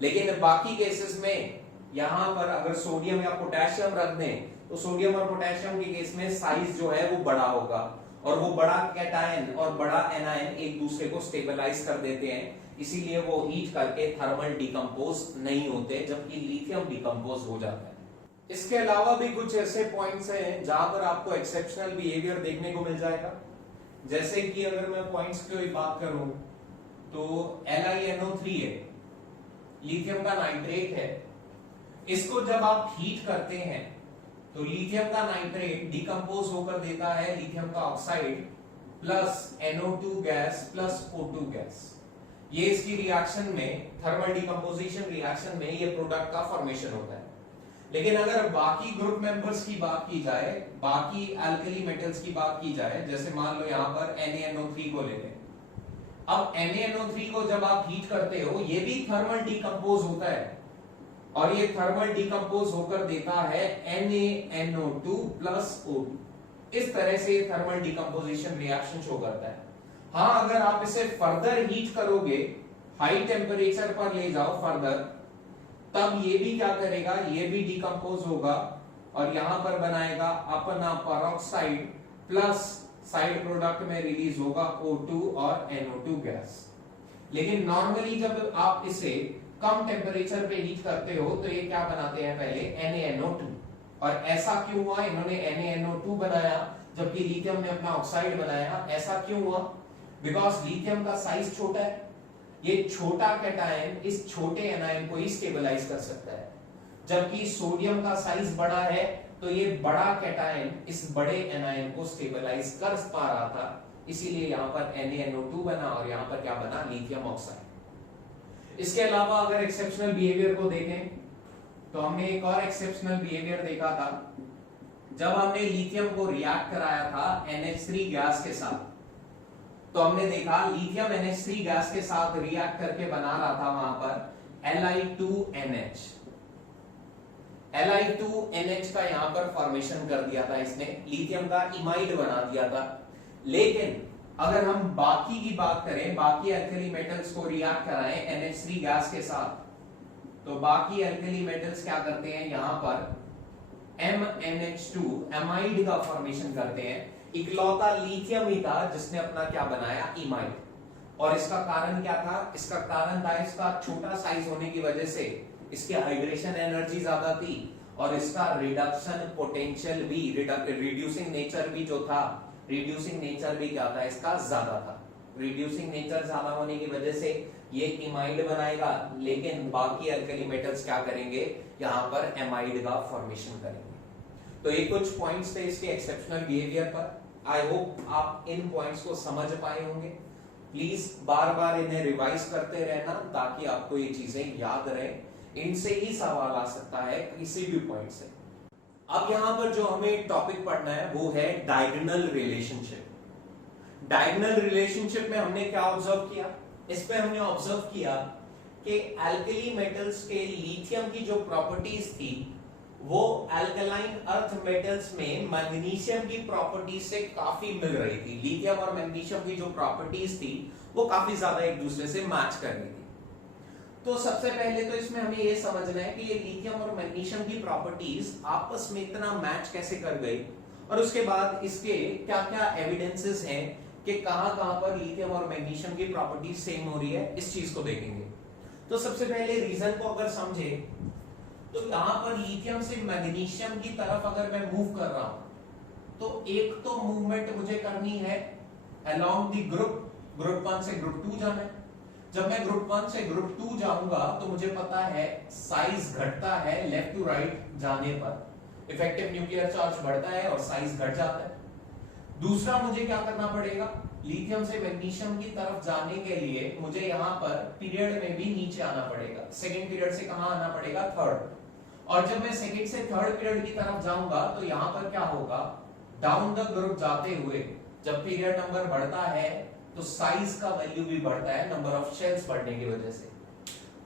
लेकिन बाकी केसेस में यहां पर अगर सोडियम या पोटेशियम रख दें तो सोडियम और पोटेशियम के केस में साइज जो है वो बड़ा होगा और वो बड़ा कैटायन और बड़ा एनायन एक दूसरे को स्टेबलाइज कर देते हैं, इसीलिए वो हीट करके थर्मल डिकम्पोज नहीं होते, जबकि लिथियम डिकम्पोज हो जाता है। इसके अलावा भी कुछ ऐसे पॉइंट्स हैं जहां पर आपको एक्सेप्शनल बिहेवियर देखने को मिल जाएगा। जैसे कि अगर मैं पॉइंट्स की बात करूं तो LiNO3 है, लिथियम का नाइट्रेट है, इसको जब आप हीट करते हैं तो लिथियम का नाइट्रेट डिकम्पोज होकर देता है लिथियम का oxide plus NO2 gas plus O2 gas. ये इसकी रिएक्शन में, थर्मल डिकम्पोजिशन रिएक्शन में ये प्रोडक्ट का फॉर्मेशन होता है। लेकिन अगर बाकी ग्रुप मेंबर्स की बात की जाए, बाकी अल्कली मेटल्स की बात की जाए, जैसे मान लो यहां पर NaNO3 को ले लें। अब NaNO3 को जब आप हीट करते हो, ये भी थर्मल डिकम्पोज होता है और ये थर्मल डिकम्पोज होकर देता है NaNO2 प्लस O2। इस तरह से थर्मल डिकम्पोजिशन रिएक्शन शो करता है। हाँ, अगर आप इसे फर्दर हीट करोगे, हाई टेम्परेचर पर ले जाओ फर्दर, तब ये भी क्या करेगा, ये भी डिकम्पोज होगा और यहां पर बनाएगा अपना पेरोक्साइड प्लस साइड प्रोडक्ट में रिलीज होगा O2 और NO2 गैस। लेकिन नॉर्मली जब आप इसे कम टेम्परेचर पे हीट करते हो तो ये क्या बनाते हैं, पहले NaNO2। और ऐसा क्यों हुआ, इन्होंने NaNO2 बनाया जबकि लिथियम ने अपना ऑक्साइड बनाया, ऐसा क्यों हुआ? बिकॉज लिथियम का साइज छोटा है, ये छोटा कैटायन इस छोटे एनायन को ही स्टेबलाइज कर सकता है, जबकि सोडियम का साइज बड़ा है तो ये बड़ा कैटायन इस बड़े एनायन को स्टेबलाइज कर पा रहा था, इसीलिए यहां पर NaNO2 बना और यहां पर क्या बना, लिथियम ऑक्साइड। इसके अलावा अगर एक्सेप्शनल बिहेवियर को देखें तो हमने एक और एक्सेप्शनल बिहेवियर देखा था जब हमने लिथियम को रिएक्ट कराया था NH3 गैस के साथ। तो हमने देखा लिथियम NH3 गैस के साथ रिएक्ट करके बना रहा था वहां पर Li2NH। Li2NH का यहां पर फॉर्मेशन कर दिया था इसने, लिथियम का इमाइड बना दिया था। लेकिन अगर हम बाकी की बात करें, बाकी अल्कली मेटल्स को रिएक्ट कराएं NH3 गैस के साथ, तो बाकी अल्कली मेटल्स क्या करते हैं, यहां पर MnH2 एमाइड का फॉर्मेशन करते हैं। इकलौता लिथियम ही था जिसने अपना क्या बनाया, इमाइड। और इसका कारण क्या था, इसका कारण था इसका छोटा साइज होने की वजह से इसकी हाइड्रेशन एनर्जी ज्यादा थी और इसका रिडक्शन पोटेंशियल भी, रिड्यूसिंग नेचर भी जो था, रिड्यूसिंग नेचर भी क्या था, इसका ज्यादा था। रिड्यूसिंग नेचर ज्यादा होने की वजह से ये इमाइड बनाएगा, लेकिन बाकी अल्कली मेटल्स क्या करेंगे, यहां पर एमाइड का फॉर्मेशन करेंगे। तो ये कुछ पॉइंट्स थे इसके एक्सेप्शनल बिहेवियर पर। आई होप आप इन पॉइंट्स को समझ पाए होंगे। प्लीज बार बार इन्हें रिवाइज करते रहना ताकि आपको ये चीजें याद रहे। इनसे ही सवाल आ सकता है किसी भी पॉइंट से। अब यहां पर जो हमें टॉपिक पढ़ना है वो है डायगोनल रिलेशनशिप। डायगोनल रिलेशनशिप में हमने क्या ऑब्जर्व किया, इस पे हमने ऑब्जर्व किया कि अल्कली मेटल्स के लिथियम की जो प्रॉपर्टीज थी वो अल्कलाइन अर्थ मेटल्स में मैग्नीशियम की प्रॉपर्टीज से काफी मिल रही थी। लिथियम और मैग्नीशियम की जो प्रॉपर्टीज थी वो काफी ज्यादा एक दूसरे से मैच कर रही थी। तो सबसे पहले तो इसमें हमें ये समझना है कि ये लिथियम और मैग्नीशियम की प्रॉपर्टीज आपस में इतना मैच कैसे कर गई, और उसके बाद इसके क्या क्या एविडेंसेस हैं कि कहां पर लिथियम और मैग्नीशियम की प्रॉपर्टीज सेम हो रही है, इस चीज को देखेंगे। तो सबसे पहले रीजन को अगर समझे तो यहां पर लिथियम से मैग्नीशियम की तरफ अगर मैं मूव कर रहा हूं तो एक तो मूवमेंट मुझे करनी है अलोंग द ग्रुप 1 से ग्रुप 2 जाना है। जब मैं ग्रुप 1 से ग्रुप 2 जाऊंगा तो मुझे पता है साइज घटता है लेफ्ट टू राइट जाने पर, इफेक्टिव न्यूक्लियर चार्ज बढ़ता है और साइज घट जाता है। दूसरा मुझे क्या करना पड़ेगा, लिथियम से मैग्नीशियम की तरफ जाने के लिए मुझे यहां पर पीरियड में भी नीचे आना पड़ेगा। सेकंड पीरियड से कहां आना पड़ेगा, थर्ड। और जब मैं सेकंड से थर्ड पीरियड की तरफ जाऊंगा तो यहां पर क्या होगा, डाउन द ग्रुप जाते हुए जब पीरियड नंबर बढ़ता है तो साइज का वैल्यू भी बढ़ता है नंबर ऑफ शेल्स बढ़ने की वजह से।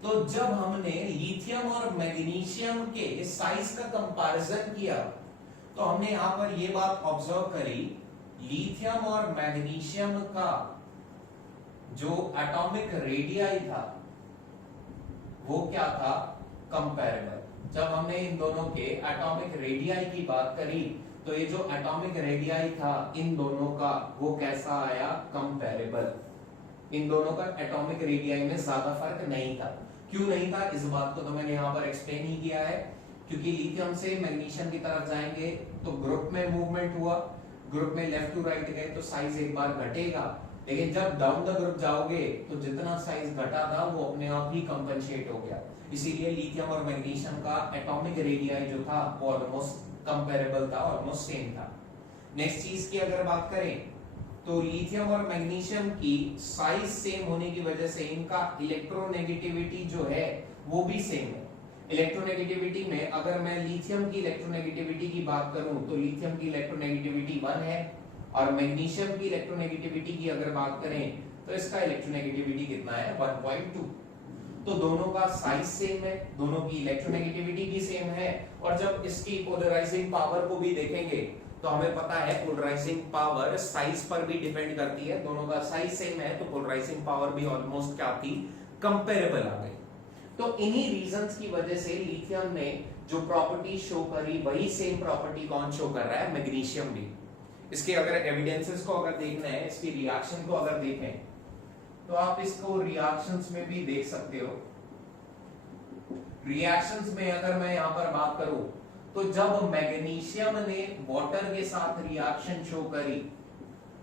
तो जब हमने लिथियम और मैग्नीशियम के साइज का कंपैरिजन किया तो हमने यहां पर यह बात ऑब्जर्व करी, लिथियम और मैग्नीशियम का जो एटॉमिक रेडियाई था वो क्या था, कंपैरेबल। जब हमने इन दोनों के एटॉमिक रेडियाई की बात करी तो ये जो एटॉमिक रेडियाई था इन दोनों का वो कैसा आया, कंपैरेबल। इन दोनों का एटॉमिक रेडियाई में ज्यादा फर्क नहीं था। क्यों नहीं था, इस बात को तो मैंने यहाँ पर एक्सप्लेन ही किया है, क्योंकि लिथियम से मैग्नीशियम की तरफ जाएंगे तो ग्रुप में मूवमेंट हुआ, ग्रुप में लेफ्ट टू राइट गए तो साइज एक बार घटेगा, लेकिन जब डाउन द ग्रुप जाओगे तो जितना साइज घटा था वो अपने आप ही कंपनसेट हो गया। इसीलिए लिथियम और मैग्नीशियम का एटॉमिक रेडियाई जो था वो ऑलमोस्ट कंपैरेबल था, ऑलमोस्ट सेम था। नेक्स्ट चीज की अगर बात करें तो लिथियम और मैग्नीशियम की साइज सेम होने की वजह से इनका इलेक्ट्रोनेगेटिविटी जो है वो भी सेम है। इलेक्ट्रोनेगेटिविटी में अगर मैं लिथियम की इलेक्ट्रोनेगेटिविटी की बात करूं तो लिथियम की इलेक्ट्रोनेगेटिविटी 1 है और मैग्नीशियम की इलेक्ट्रोनेगेटिविटी की अगर बात करें तो इसका इलेक्ट्रोनेगेटिविटी कितना है 1.2। तो दोनों का साइज सेम है, दोनों की इलेक्ट्रोनेगेटिविटी भी सेम है और जब इसकी पोलराइजिंग पावर को भी देखेंगे तो हमें पता है पोलराइजिंग पावर साइज पर भी डिपेंड करती है। दोनों का साइज सेम है तो पोलराइजिंग पावर भी ऑलमोस्ट क्या थी, कंपेरेबल आ गई। तो इन्हीं रीजंस की वजह से लिथियम ने जो प्रॉपर्टी शो करी वही सेम प्रॉपर्टी कौन शो कर रहा है, मैग्नीशियम भी। इसके अगर एविडेंसेस को अगर देखना है, इसकी रिएक्शन को अगर देखें तो आप इसको रिएक्शंस में भी देख सकते हो। रिएक्शंस में अगर मैं यहां पर बात करूं तो जब मैग्नीशियम ने वाटर के साथ रिएक्शन शो करी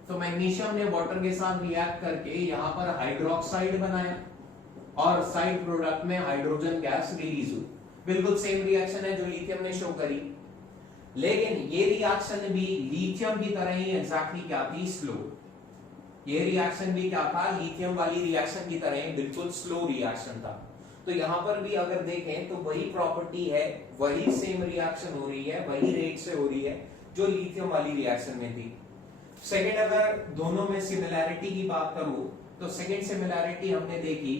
तो मैग्नीशियम ने वाटर के साथ रिएक्ट करके यहां पर हाइड्रोक्साइड बनाया और साइड प्रोडक्ट में हाइड्रोजन गैस रिलीज हुई। बिल्कुल सेम रिएक्शन है जो लिथियम ने शो करी, लेकिन ये रिएक्शन भी लिथियम की तरह ही एग्जैक्टली क्या थी, स्लो। ये रिएक्शन भी क्या था, लिथियम वाली रिएक्शन की तरह बिल्कुल स्लो रिएक्शन था। तो यहां पर भी अगर देखें तो वही प्रॉपर्टी है, वही सेम रिएक्शन हो रही है, वही रेट से हो रही है जो लिथियम वाली रिएक्शन में थी। सेकंड, अगर दोनों में सिमिलैरिटी की बात करूं तो सेकंड सिमिलैरिटी हमने देखी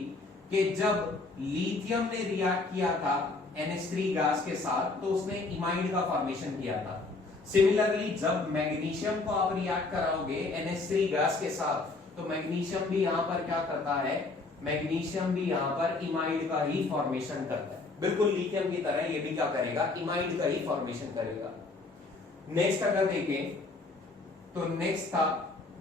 कि जब लिथियम ने रिएक्ट किया था NH3 गैस के साथ तो उसने इमाइड का फॉर्मेशन किया था। सिमिलरली जब मैग्नीशियम को आप रिएक्ट कराओगे NH3 गैस के साथ तो मैग्नीशियम भी यहां पर क्या करता है, मैग्नीशियम भी यहां पर इमाइड का ही फॉर्मेशन करता है। बिल्कुल लिथियम की तरह ये भी क्या करेगा, इमाइड का ही फॉर्मेशन करेगा। नेक्स्ट अगर देखें तो नेक्स्ट था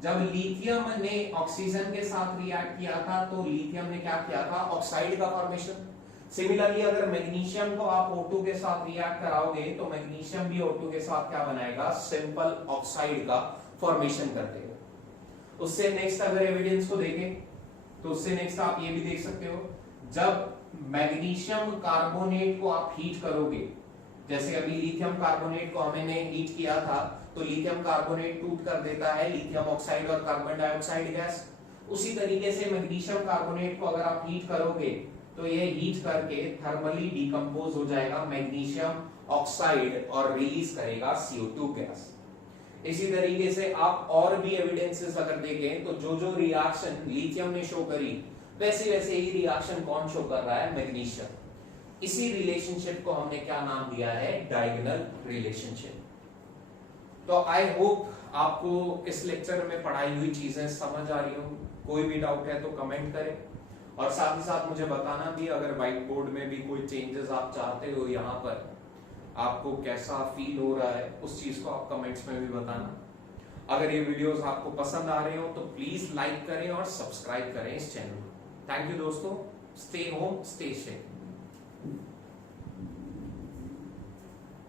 जब लिथियम ने ऑक्सीजन के साथ रिएक्ट किया था तो लिथियम ने क्या किया था, ऑक्साइड का फॉर्मेशन। सिमिलरली अगर मैग्नीशियम को आप O2 के साथ रिएक्ट कराओगे तो मैग्नीशियम भी O2 के साथ क्या बनाएगा, सिंपल ऑक्साइड का फॉर्मेशन कर देगा। उससे नेक्स्ट अगर एविडेंस को देखें तो उससे नेक्स्ट आप ये भी देख सकते हो, जब मैग्नीशियम कार्बोनेट को आप हीट करोगे, जैसे अभी लिथियम कार्बोनेट को हमने हीट किया था तो लिथियम कार्बोनेट टूट कर देता है लिथियम ऑक्साइड और कार्बन डाइऑक्साइड गैस। उसी तरीके से मैग्नीशियम कार्बोनेट को अगर आप हीट करोगे तो ये हीट करके थर्मली डिकम्पोज हो जाएगा मैग्नीशियम ऑक्साइड और रिलीज करेगा CO2 गैस। इसी तरीके से आप और भी एविडेंसेस अगर देखें तो जो जो रिएक्शन लिथियम ने शो करी वैसे वैसे ही रिएक्शन कौन शो कर रहा है, मैग्नीशियम। इसी रिलेशनशिप को हमने क्या नाम दिया है, डायगोनल रिलेशनशिप। तो आई होप आपको इस लेक्चर में पढ़ाई हुई चीजें समझ आ रही हो। कोई भी डाउट है तो कमेंट करें और साथ ही साथ मुझे बताना भी अगर व्हाइट बोर्ड में भी कोई चेंजेस आप चाहते हो, यहाँ पर आपको कैसा फील हो रहा है उस चीज को आप कमेंट्स में भी बताना। अगर ये वीडियोस आपको पसंद आ रहे हो तो प्लीज लाइक करें और सब्सक्राइब करें इस चैनल को। थैंक यू दोस्तों, स्टे होम स्टे सेफ।